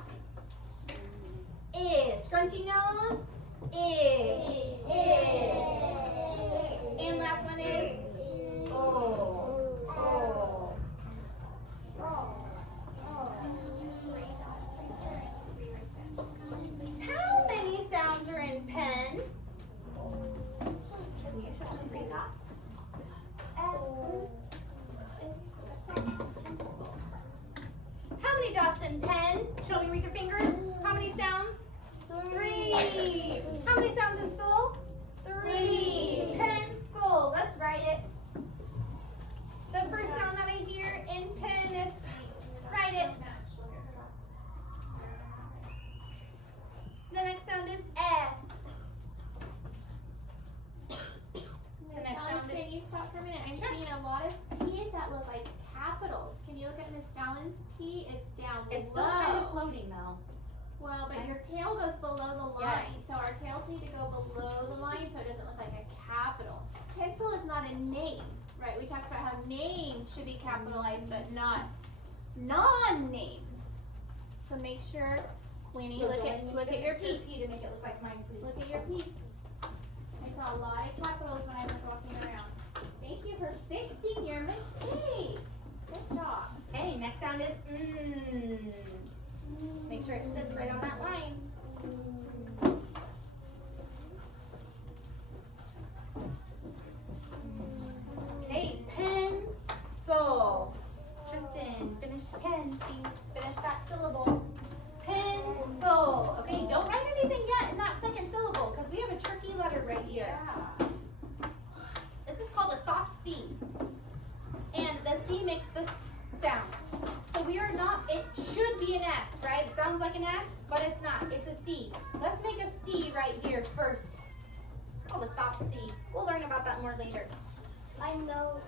Is, scrunchy nose. Is. And last one is oh. How many sounds are in pen? How many dots in pen? Show me with your fingers. How many sounds? 3. How many sounds in soul? 3. Pencil. Let's write it. The first sound that I hear in pen is write it. The next sound is eh. The next sound is Can you stop for a minute? I'm Sure. seeing a lot of P's that look like capitals. Can you look at Miss Talon's P? It's down below. it's still kind of floating though. Well, but your tail goes below the Yes. line. So our tails need to go below the line so it doesn't look like a capital. Pencil is not a name, right? We talked about how names should be capitalized, but not non-names. So make sure Queenie, look at your P P. to make it look like mine, please. Look at your P. I saw a lot of capitals when I was walking around. Thank you for fixing your mistake. Good job. Okay, next sound is mm. Make sure it sits right on that line. Okay, pencil. Tristan, finish pen, please. Finish that syllable. Pencil. Okay, don't write anything yet in that second syllable because we have a tricky letter right here. Yeah. This is called a soft C. And the C makes the S sound. So we are not, it should be an S, right? It sounds like an S, but it's not. It's a C. Let's make a C right here first. It's called a soft C. We'll learn about that more later. I know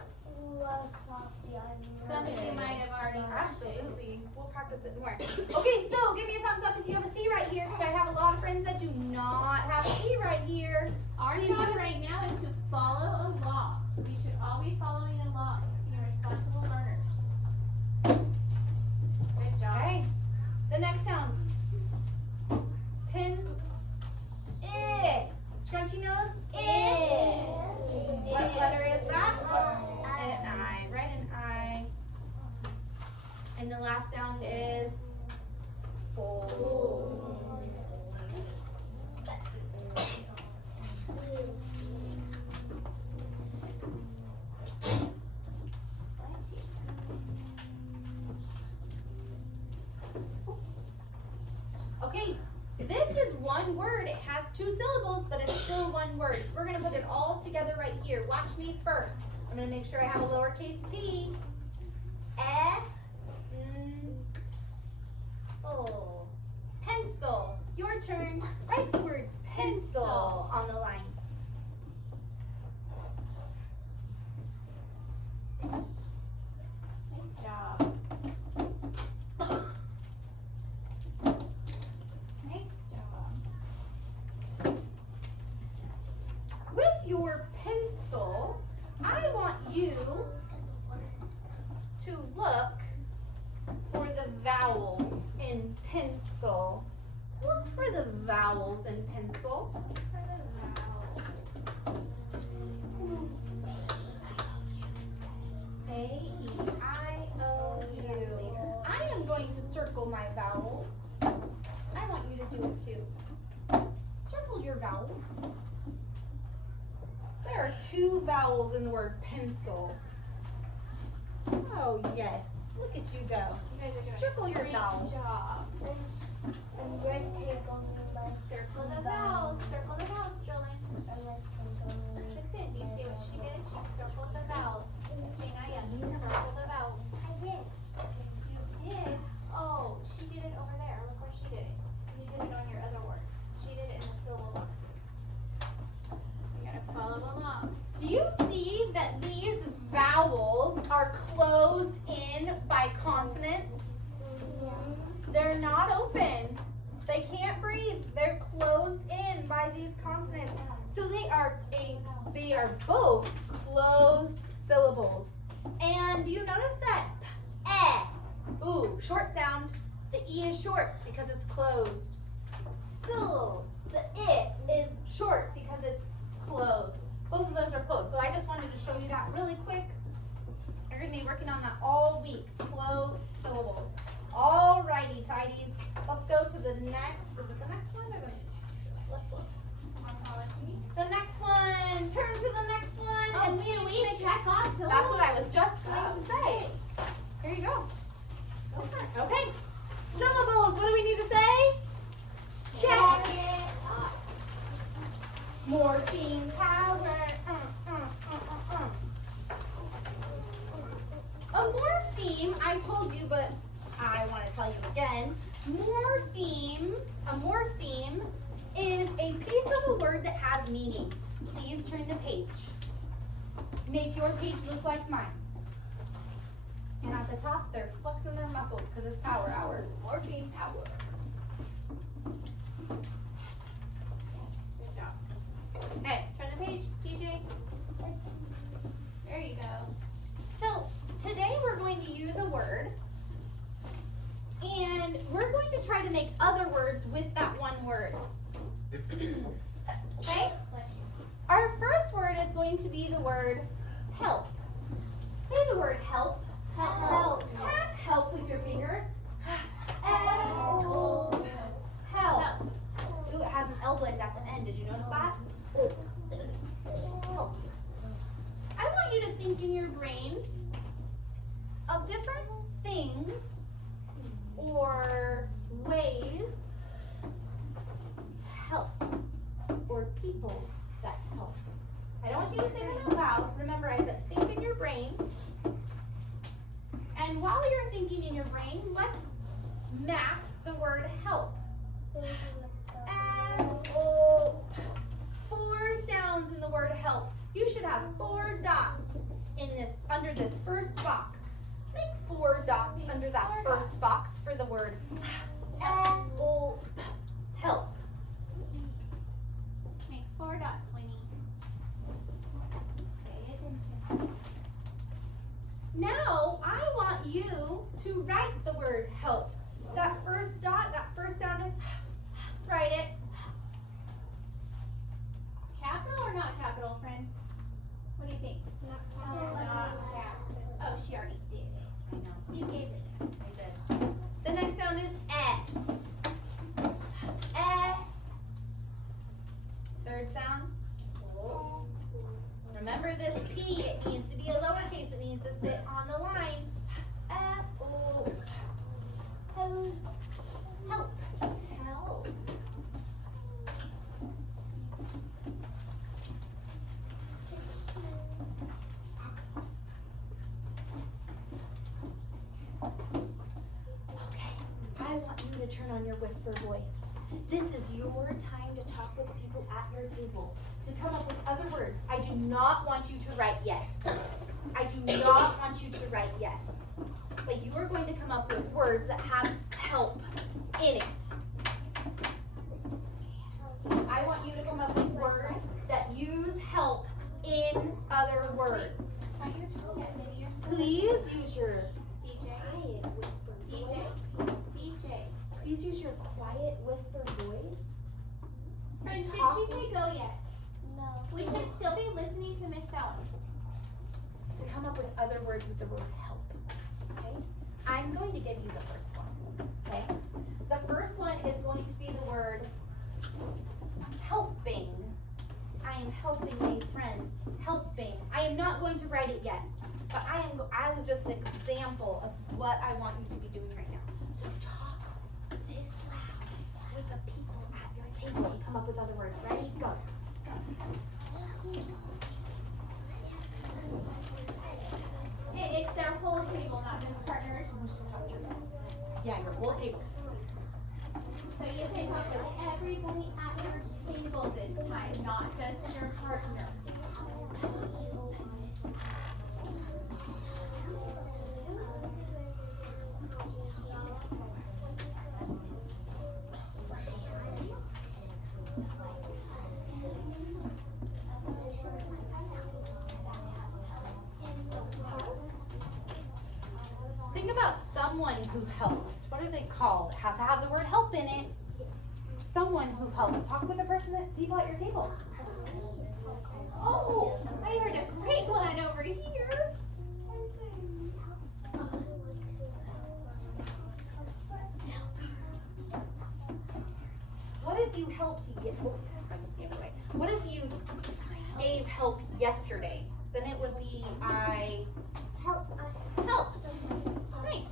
what saucy I Some of you might have already heard it. Absolutely. We'll practice it more. Okay, so give me a thumbs up if you have a C right here, because I have a lot of friends that do not have a C right here. Our Please job do it. right now is to follow along. We should all be following along. You're responsible learners. Good job. Okay. The next sound. Pin. I. Scrunchy nose. I. What letter is that? An I. Write an I. And the last sound is O. Okay, this is one word. It has two syllables, but it's still one word. So we're gonna put it all together right here. Watch me first. I'm gonna make sure I have a lowercase p. Oh, pencil. Your turn. Write the word pencil on the line. Nice job. Nice job. With your pencil, I want you to look for the vowels in pencil. Look for the vowels in pencil. A-E-I-O-U. I am going to circle my vowels. I want you to do it too. Circle your vowels. There are two vowels in the word pencil. Oh yes, look at you go. You guys are doing Circle your great vowels. job. And red tape on the left. Circle the vowels. Circle the vowels, Jolene. And red tape on the right. Tristan, do you see what she did? She circled the vowels. Gina, yeah, circle the vowels. I did. You did? Oh, she did it over there. Look where she did it. You did it on your other word. She did it in the syllable boxes. You gotta follow along. Do you see that these vowels are closed in by consonants? They're not open. They can't breathe. They're closed in by these consonants. So they are both closed syllables. And do you notice that? Ooh, short sound. The E is short because it's closed. So the I is short because it's closed. Both of those are closed. So I just wanted to show you that really quick. You're going to be working on that all week. Closed syllables. Alrighty, tidies. Let's go to the next. Is it the next one or the? Let's look. Morphology. The next one. Turn to the next one. Oh, and can we make- check off syllables? That's what I was just going to say. Here you go. Go for it. Okay. Syllables. What do we need to say? Check. it off. Morpheme power. A morpheme, I told you, but I want to tell you again. A morpheme is a piece of a word that has meaning. Please turn the page. Make your page look like mine. And at the top, they're flexing their muscles because it's power hour. Morpheme power. Good job. Hey, turn the page, TJ. There you go. So today we're going to use a word, and we're going to try to make other words going to be the word help. Say the word help. Help. Tap help with your fingers. Help. Help. Ooh, it has an L blend at the end. Did you notice that? Help. I want you to think in your brain of different things or ways to help or people that help. I don't want you to say them out loud. Remember, I said think in your brain. And while you're thinking in your brain, let's map the word help. Four sounds in the word help. You should have 4 dots in this under this first box. Make 4 dots under that first box for the word help. Help. Make 4 dots, Winnie. Pay attention. Now I want you to write the word help. That first dot, that first sound is write it. Capital or not capital, friends? What do you think? Not Not capital. Oh, she already did it. I know. You gave it. I did. The next sound is eh. Eh. Third sound. Remember this P, it needs to be a lowercase, it needs to sit on the line. Help. Help. Help. Okay, I want you to turn on your whisper voice. This is your time to talk with the people at your table, to come up with other words. I do not want you to write yet. I do not want you to write yet. But you are going to come up with words that have help in it. I want you to come up with words that use help in other words. Find your tool yet, maybe you're still Please use your DJ. quiet whisper DJ. voice. DJ. Please use your quiet whisper voice. Friends, did she say go yet? No. We should still be listening to Miss Stallings. To come up with other words with the word help. Okay? I'm going to give you the first one. Okay? The first one is going to be the word helping. I am helping a friend. Helping. I am not going to write it yet, but I was just an example of what I want you to be doing right now. So talk this loud with the people at your table. Come up with other words. Ready? Go. It's their whole table, not just partners. Yeah, your whole table. So you can talk with everybody at your table this time, not just your partner. Think about someone who helps. What are they called? It has to have the word help in it. Someone who helps. Talk with the people at your table. Oh, I heard a great one over here. What if you helped I just gave it away. What if you gave help yesterday? Then it would be I helped. Nice.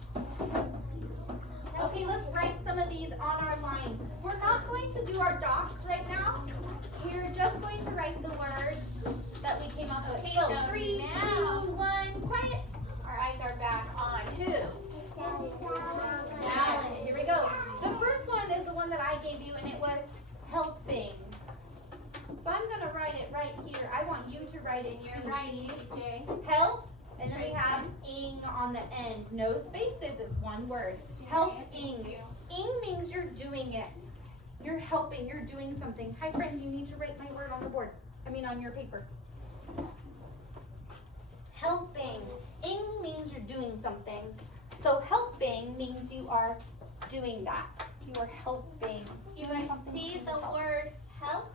Okay, let's write some of these on our line. We're not going to do our docs right now. We're just going to write the words that we came up with. Okay, So so 3, 2, now- 1, quiet. Our eyes are back on who? Alan, here we go. The first one is the one that I gave you, and it was helping. So I'm going to write it right here. I want you to write it You're too. right, Jay. Help, and then we have ing on the end. No spaces, it's one word. Helping. Ing means you're doing it. You're helping, you're doing something. Hi friends, you need to write my word on the board. On your paper. Helping. Ing means you're doing something. So helping means you are doing that. You are helping. Do you guys see the word help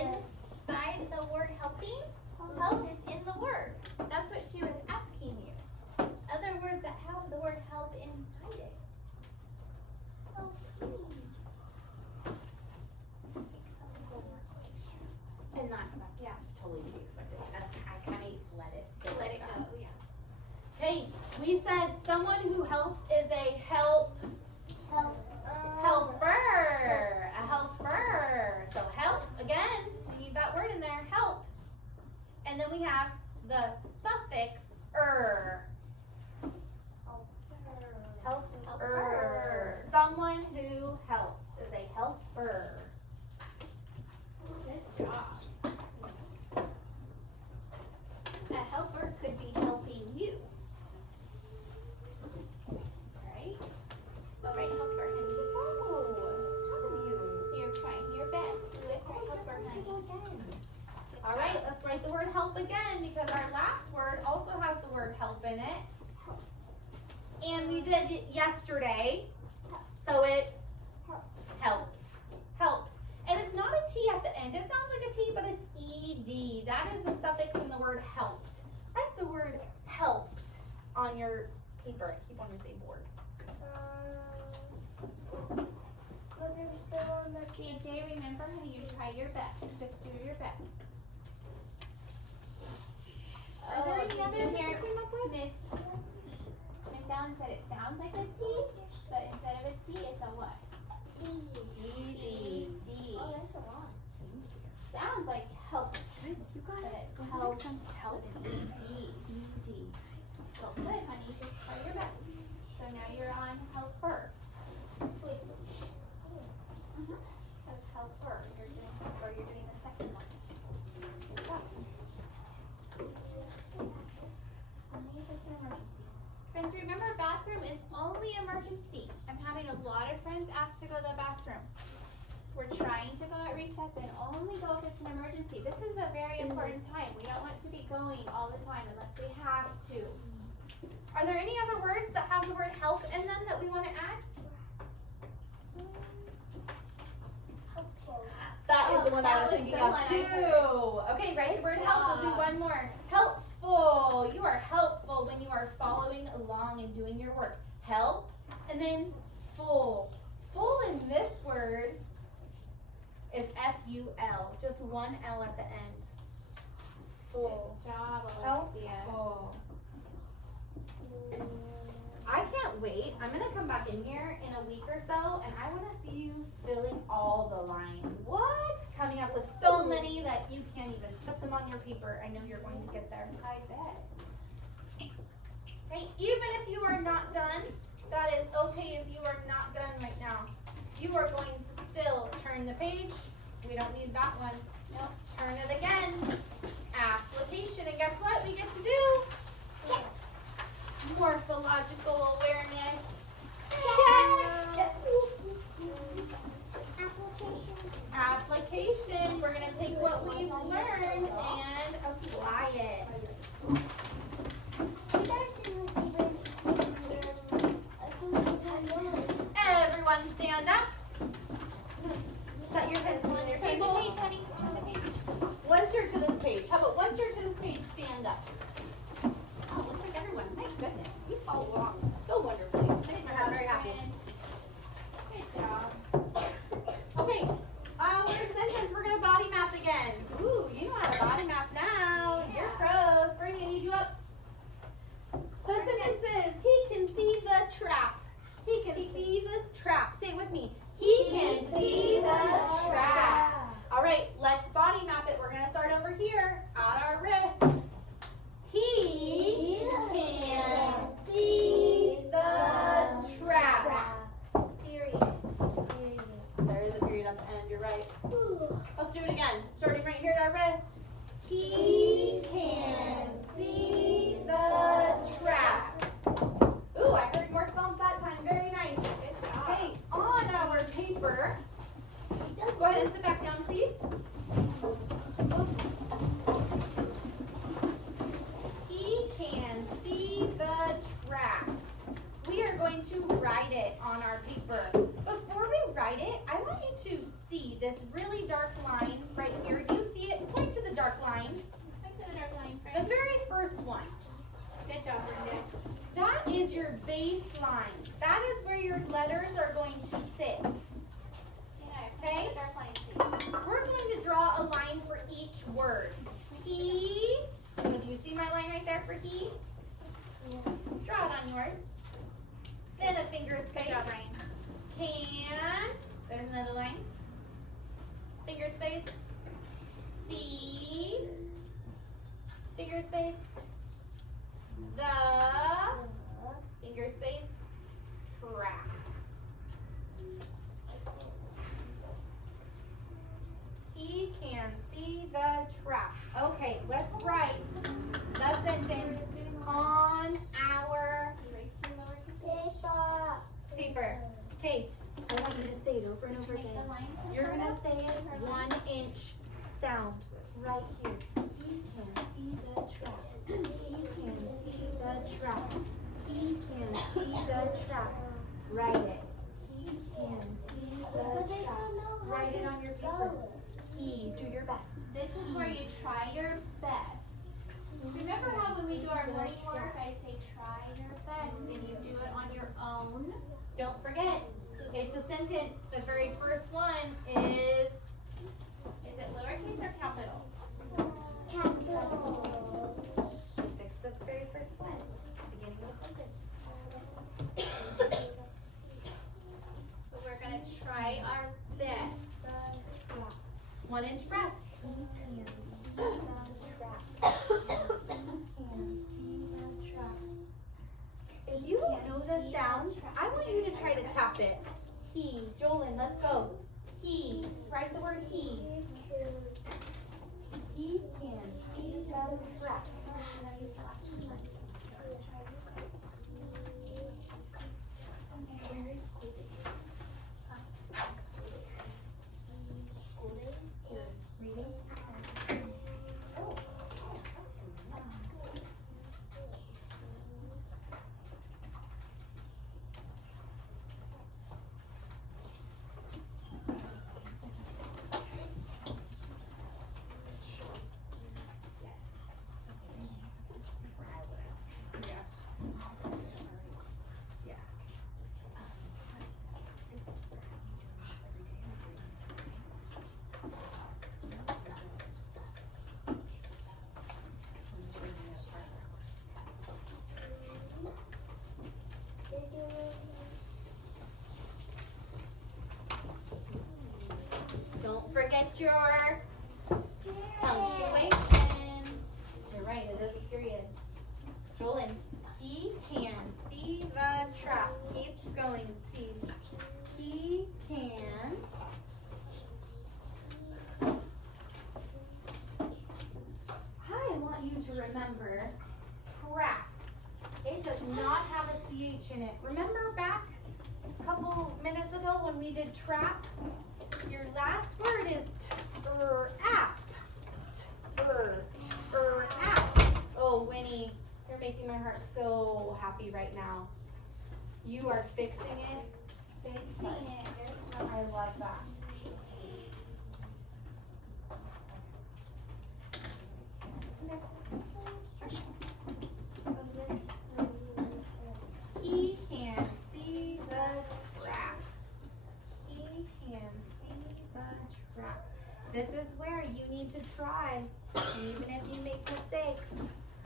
inside the word helping? help is in the word. That's what she was asking you. Other words that have the word help inside it. Okay. And that's totally to be expected. I kind of let it go. Let it go, yeah. Hey, we said someone who helps is a helper. A helper. So help, again, we need that word in there, help. And then we have the suffix er. Helper. Someone who helps is a helper. Good job. A helper could be helping you. Right? All right, helper, honey. You're trying your best. Let's write helper, honey. Good All right, job. let's write the word help again because our last word also has the word help in it. And we did it yesterday, so it's helped. Helped. And it's not a T at the end. It sounds like a T, but it's ED. That is the suffix in the word helped. Write the word helped on your paper. I keep wanting to say board. DJ, remember, honey, you try your best. Just do your best. Are there any did others you that hear you came up with? Miss Allen said it sounds like a T, but instead of a T, it's a what? E-D. Sounds like helped, but it's helped with an E-D. Well, good, honey, just try your best. So now you're on helper. So helper, you're doing the second one. Good job. Only if it's an emergency. Friends, remember bathroom is only emergency. I'm having a lot of friends ask to go to the bathroom. We're trying to go at recess and only go if it's an emergency. This is a very important time. We don't want to be going all the time unless we have to. Are there any other words that have the word help in them that we want to add? That is the one I was thinking of too. Okay, write the word help. We'll do one more. Helpful. You are helpful when you are following along and doing your work. Help, and then full. Full in this word is F-U-L. Just one L at the end. Full. Good job, Alexia. Helpful. I can't wait. I'm gonna come back in here in a week or so, and I want to see you filling all the lines. What? Coming up with so many that you can't even put them on your paper. I know you're going to get there. I bet. Hey, even if you are not done, that is okay if you are not done right now. You are going to still turn the page. We don't need that one. Nope. Turn it again. Application, and guess what we get to do? Morphological awareness. Application. We're going to take what we've learned and apply it. Everyone stand up. Set your pencil in your table. Once you're to this page. How about once you're to this page, stand up. Oh, looks like everyone. My goodness. You follow along so wonderfully. I'm very happy. Good job. Okay. Where's sentence? We're going to body map again. Ooh, you know how to body map now. You're pros. Brittany, I need you up. The sentence is, he can see the trap. He can see the trap. Say it with me. He can see the trap. All right, let's body map it. We're going to start over here at our wrist. He can see the trap. Period. There is a period at the end. You're right. Let's do it again. Starting right here at our wrist. He can see the trap. Ooh, I heard more stomps that time. Very nice. Good job. Okay, on our paper, go ahead and sit back down, please. He can see the trap. We are going to write it on our paper. Before we write it, I want you to see this really dark line right here. Do you see it? Point to the dark line. Back to the dark line. baseline. That is where your letters are going to sit. Okay? We're going to draw a line for each word. He. Do you see my line right there for he? Draw it on yours. Then a finger space. Good job, Ryan. Can. There's another line. Finger space. See. Finger space. The. Finger space. Track. He can see the track. Okay, let's write the sentence on our paper. Okay, I want you to say it over and over again. You're gonna say it 1 inch sound right here. He can see the track. He can see the track. He can see the track. Write it. He can see the track. Write it on your paper. He, do your best. This is where you try your best. Remember how when we do our morning work, I say try your best and you do it on your own? Don't forget, it's a sentence. The very first one is it lowercase or capital? fix this very first one. Beginning of the sentence. So we're gonna try our best. 1 inch breath. If you don't know the sounds, I want you to try to tap it. He, Jolyn, let's go. He, write the word he. He can see the track. Don't forget your punctuation. You're right, it is a period. Jolyn, he can see the track. Keep going, please. He can. I want you to remember track. It does not have a CH in it. Remember back a couple minutes ago when we did track? Your last word is app. App. Oh, Winnie, you're making my heart so happy right now. You are fixing it. Fixing it. I love that. He can see the track. He can see the track. This is where you need to try. Even if you make mistakes,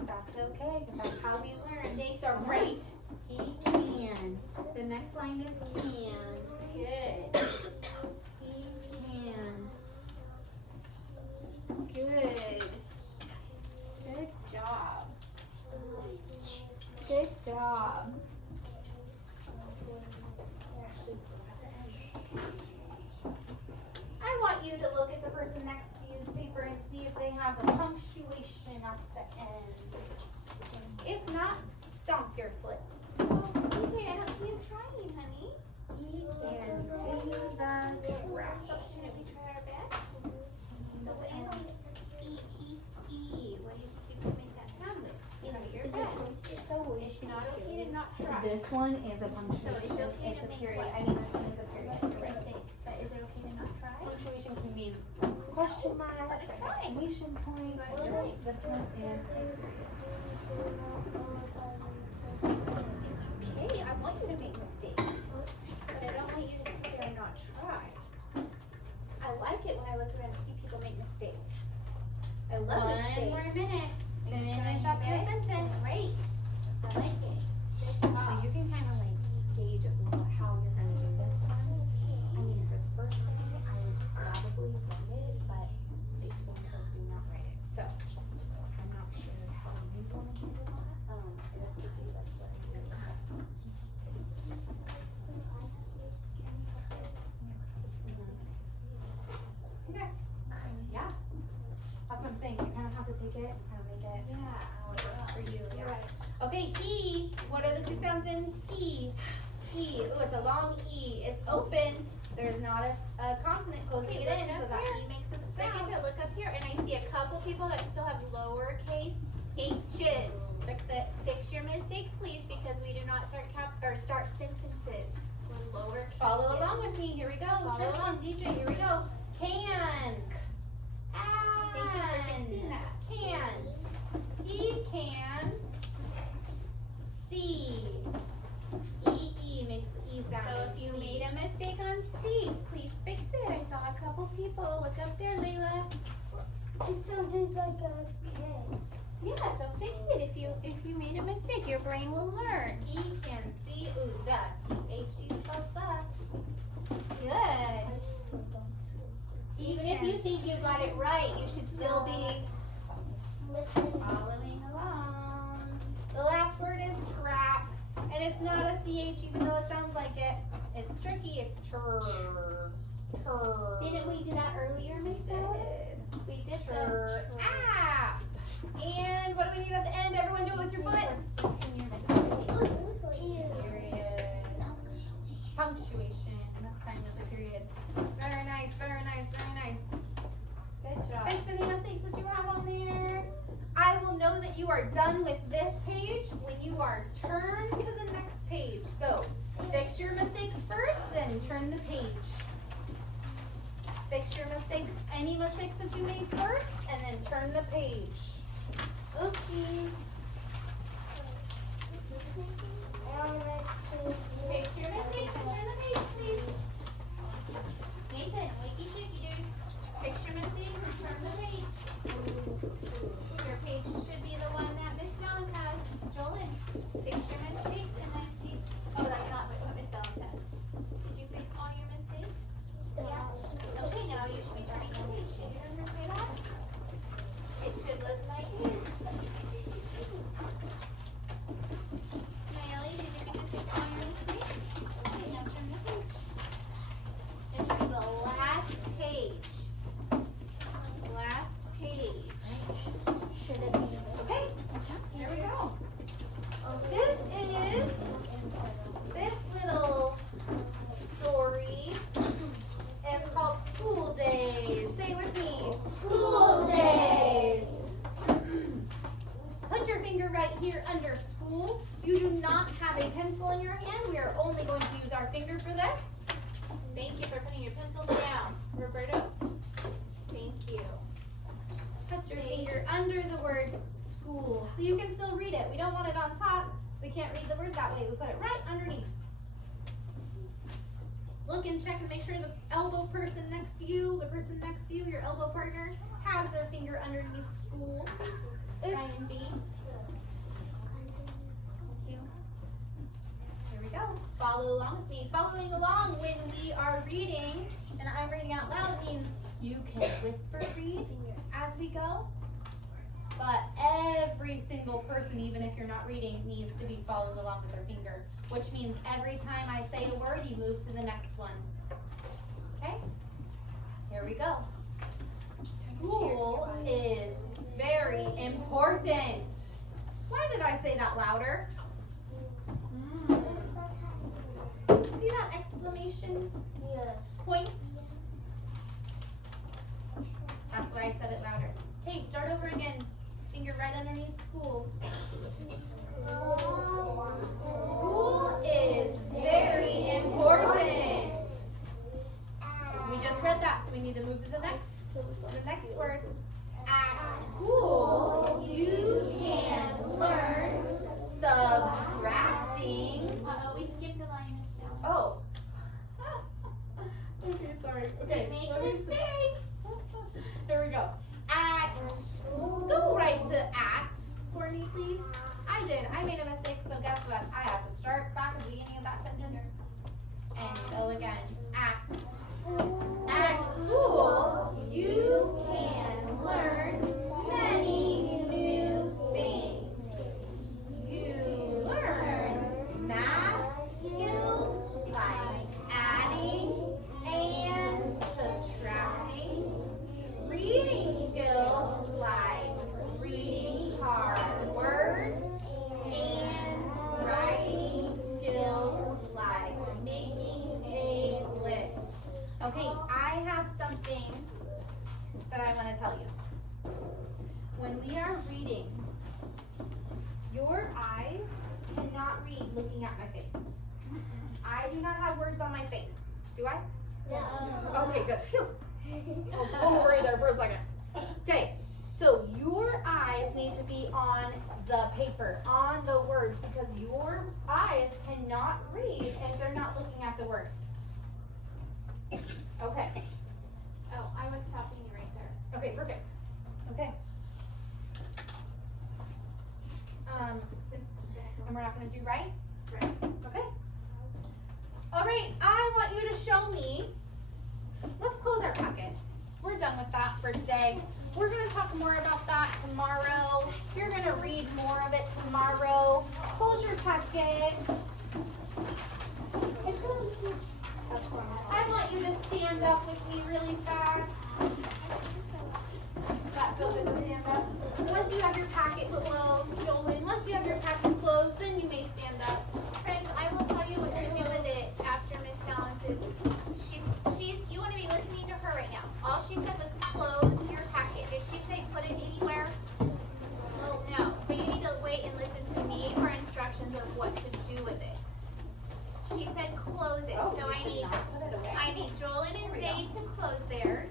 that's okay. That's how we learn. Mistakes are great. He can. The next line is can. Good. He can. Good. Good job. Good job. I want you to look at the person next to you's paper and see if they have a punctuation at the end. If not, stomp your foot. Oh, DJ, I don't see you trying, honey. He can see the track. So shouldn't we try our best? So what do you E. What do you make that sound with? Try your best. It's not okay to not try. This one is a punctuation. So it's okay to a make period. what? I mean, this one is a period. You're right. Mistakes. But is it okay to not try? Punctuation can mean question mark, exclamation point. You're right. This one is a period. It's okay. okay. I want you to make mistakes. But I don't want you to sit there and not try. I like it when I look around and see people make mistakes. I love mistakes. One more minute. Finish Finish up your sentence. Great. I like it. Good So job. you can kind of like gauge how you're going to do this one. I mean, for the first thing, I would probably write it, but Stacey says do not write it. So I'm not sure how you want to do that. It has to be like what I do. Okay. Yeah. That's what I'm saying. You kind of have to take it and kind of make it how it works for you. You're Yeah. right. Okay, E. What are the two sounds in E? E. Ooh, it's a long E. It's open. There's not a consonant closing Okay, it in, look so up that here. E makes it So I sound. get to look up here and I see a couple people that still have lowercase h's. Fix it. Fix your mistake, please, because we do not start sentences with lowercase. Follow along with me. Here we go. Follow Tristan, along. DJ, here we go. Can. Thank you for fixing that. Can. E can. C. E makes the E sound. So in if you C. made a mistake on C, please fix it. I saw a couple people. Look up there, Layla. It sounded like a K. Yeah, so fix it. If you made a mistake, your brain will learn. E can see. Ooh, the. T-H-E spells the. Good. I still don't Even if you think you got it right, you should still be listen. Following along. The last word is trap. And it's not a CH even though it sounds like it. It's tricky. It's tur. Didn't we do that earlier, We Miss Alice? did. We did Tur. the App. And what do we need at the end? Everyone do it with your foot. fixing your mistake. Period. Punctuation. Next time with a period. Very nice, very nice, very nice. Good job. Fix any mistakes that you have on there. I will know that you are done with this page when you are turned to the next page. So, fix your mistakes first, then turn the page. Fix your mistakes, any mistakes that you made first, and then turn the page. Oopsies. Fix your mistakes and turn the page, please. Nathan, wakey shaky dude. Fix your mistakes and turn the page. Your page should be the one that Miss Dallas has. Jolyn, fix your mistakes and then oh, that's not what Miss Dallas has. Did you fix all your mistakes? Yeah. Okay, now you should be turning the page. Did you hear her say that? It should look like this. Naomi, did you fix all your mistakes? Okay, now turn the page. It should be the last page. Last page. Should it be? Okay, here we go. This little story is called School Days. Say it with me. School days. Put your finger right here under school. You do not have a pencil in your hand. We are only going to use our finger for this. Thank you for putting your pencils down, Roberto. Thank you. Put your finger under the word school so you can still read it. We don't want it on top. We can't read the word that way. We put it right underneath. Look and check and make sure the elbow person next to you, the person next to you, your elbow partner, has their finger underneath school. Ryan B. Thank you. Here we go. Follow along with me. Following along when we are reading, and I'm reading out loud, means you can whisper read as we go. But every single person, even if you're not reading, needs to be following along with their finger, which means every time I say a word, you move to the next one. Okay? Here we go. School is very important. Why did I say that louder? See that exclamation Yes. point? That's why I said it louder. Okay, start over again. Finger right underneath school. School is very important. We just read that, so we need to move to the next word. At school, you can learn subtracting when we are reading, your eyes cannot read looking at my face. I do not have words on my face. Do I? Okay, good. Phew. Don't worry there for a second. Okay, so your eyes need to be on the paper, on the words, because your eyes cannot read if they're not looking at the words. Okay. Oh, I was stopping you right there. Okay, perfect. Okay. Since it's gonna And we're not gonna do right? go right. Okay. All right, I want you to show me. Let's close our packet. We're done with that for today. We're gonna talk more about that tomorrow. You're gonna read more of it tomorrow. Close your packet. I want you to stand up with me really fast. That feels good to stand up. Once you have your packet closed, Jolyn, once you have your packet closed, then you may stand up. Friends, I will tell you what to do with it after Miss Talents is. You want to be listening to her right now. All she said was close your packet. Did she say put it anywhere? Well, no. So you need to wait and listen to me for instructions of what to do with it. She said close it. So I need Jolyn and Zay to close theirs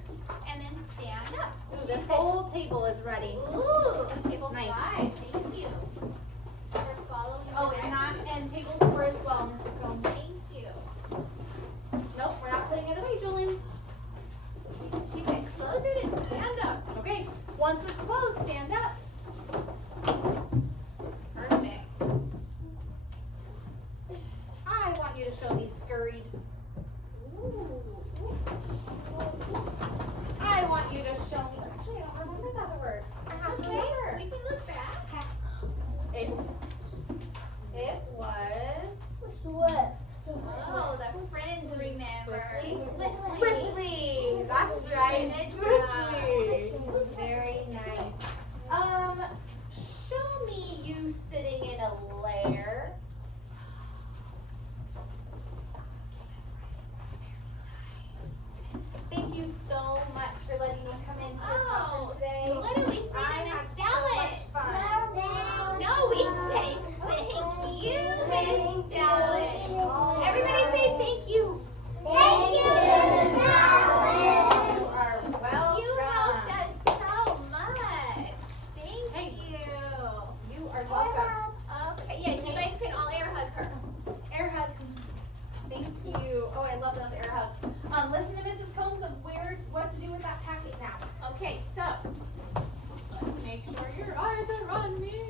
and then stand up. Ooh, She this said, whole table is ready. ooh, table Nice. 5. Thank you. For following Oh, the and that directions. and table 4 as well, Mrs. Combs. Thank you. Nope, we're not putting it away, Jolyn. She said close it and stand up. Okay, once it's closed, stand up. Perfect. I want you to show me scurried. Ooh. I want you to show me. Actually, I don't remember that word. I have to Okay, remember. we can look back. It was Oh, the friends remember. Swiftly. That's right. Good Swiftly. Very nice. Show me you sitting in a lair. Thank you so much for letting me come into your Oh, classroom today. what do we say I to had Miss so much Dallas? fun. No, we say thank you, Miss Dallas. Everybody say thank you. Thank you, Miss You Dallas. are well You done. helped us so much. Thank you. You are welcome. Okay, yes, you guys can all air hug her. Air hug. Thank you. Oh, I love those air hugs. Listen to Mrs. Combs of what to do with that packet now. Okay, so let's make sure your eyes are on me.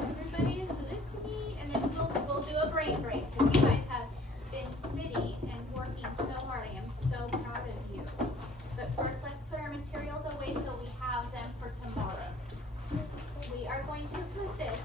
Everybody is listening, and then we'll do a brain break because you guys have been sitting and working so hard. I am so proud of you. But first, let's put our materials away so we have them for tomorrow. We are going to put this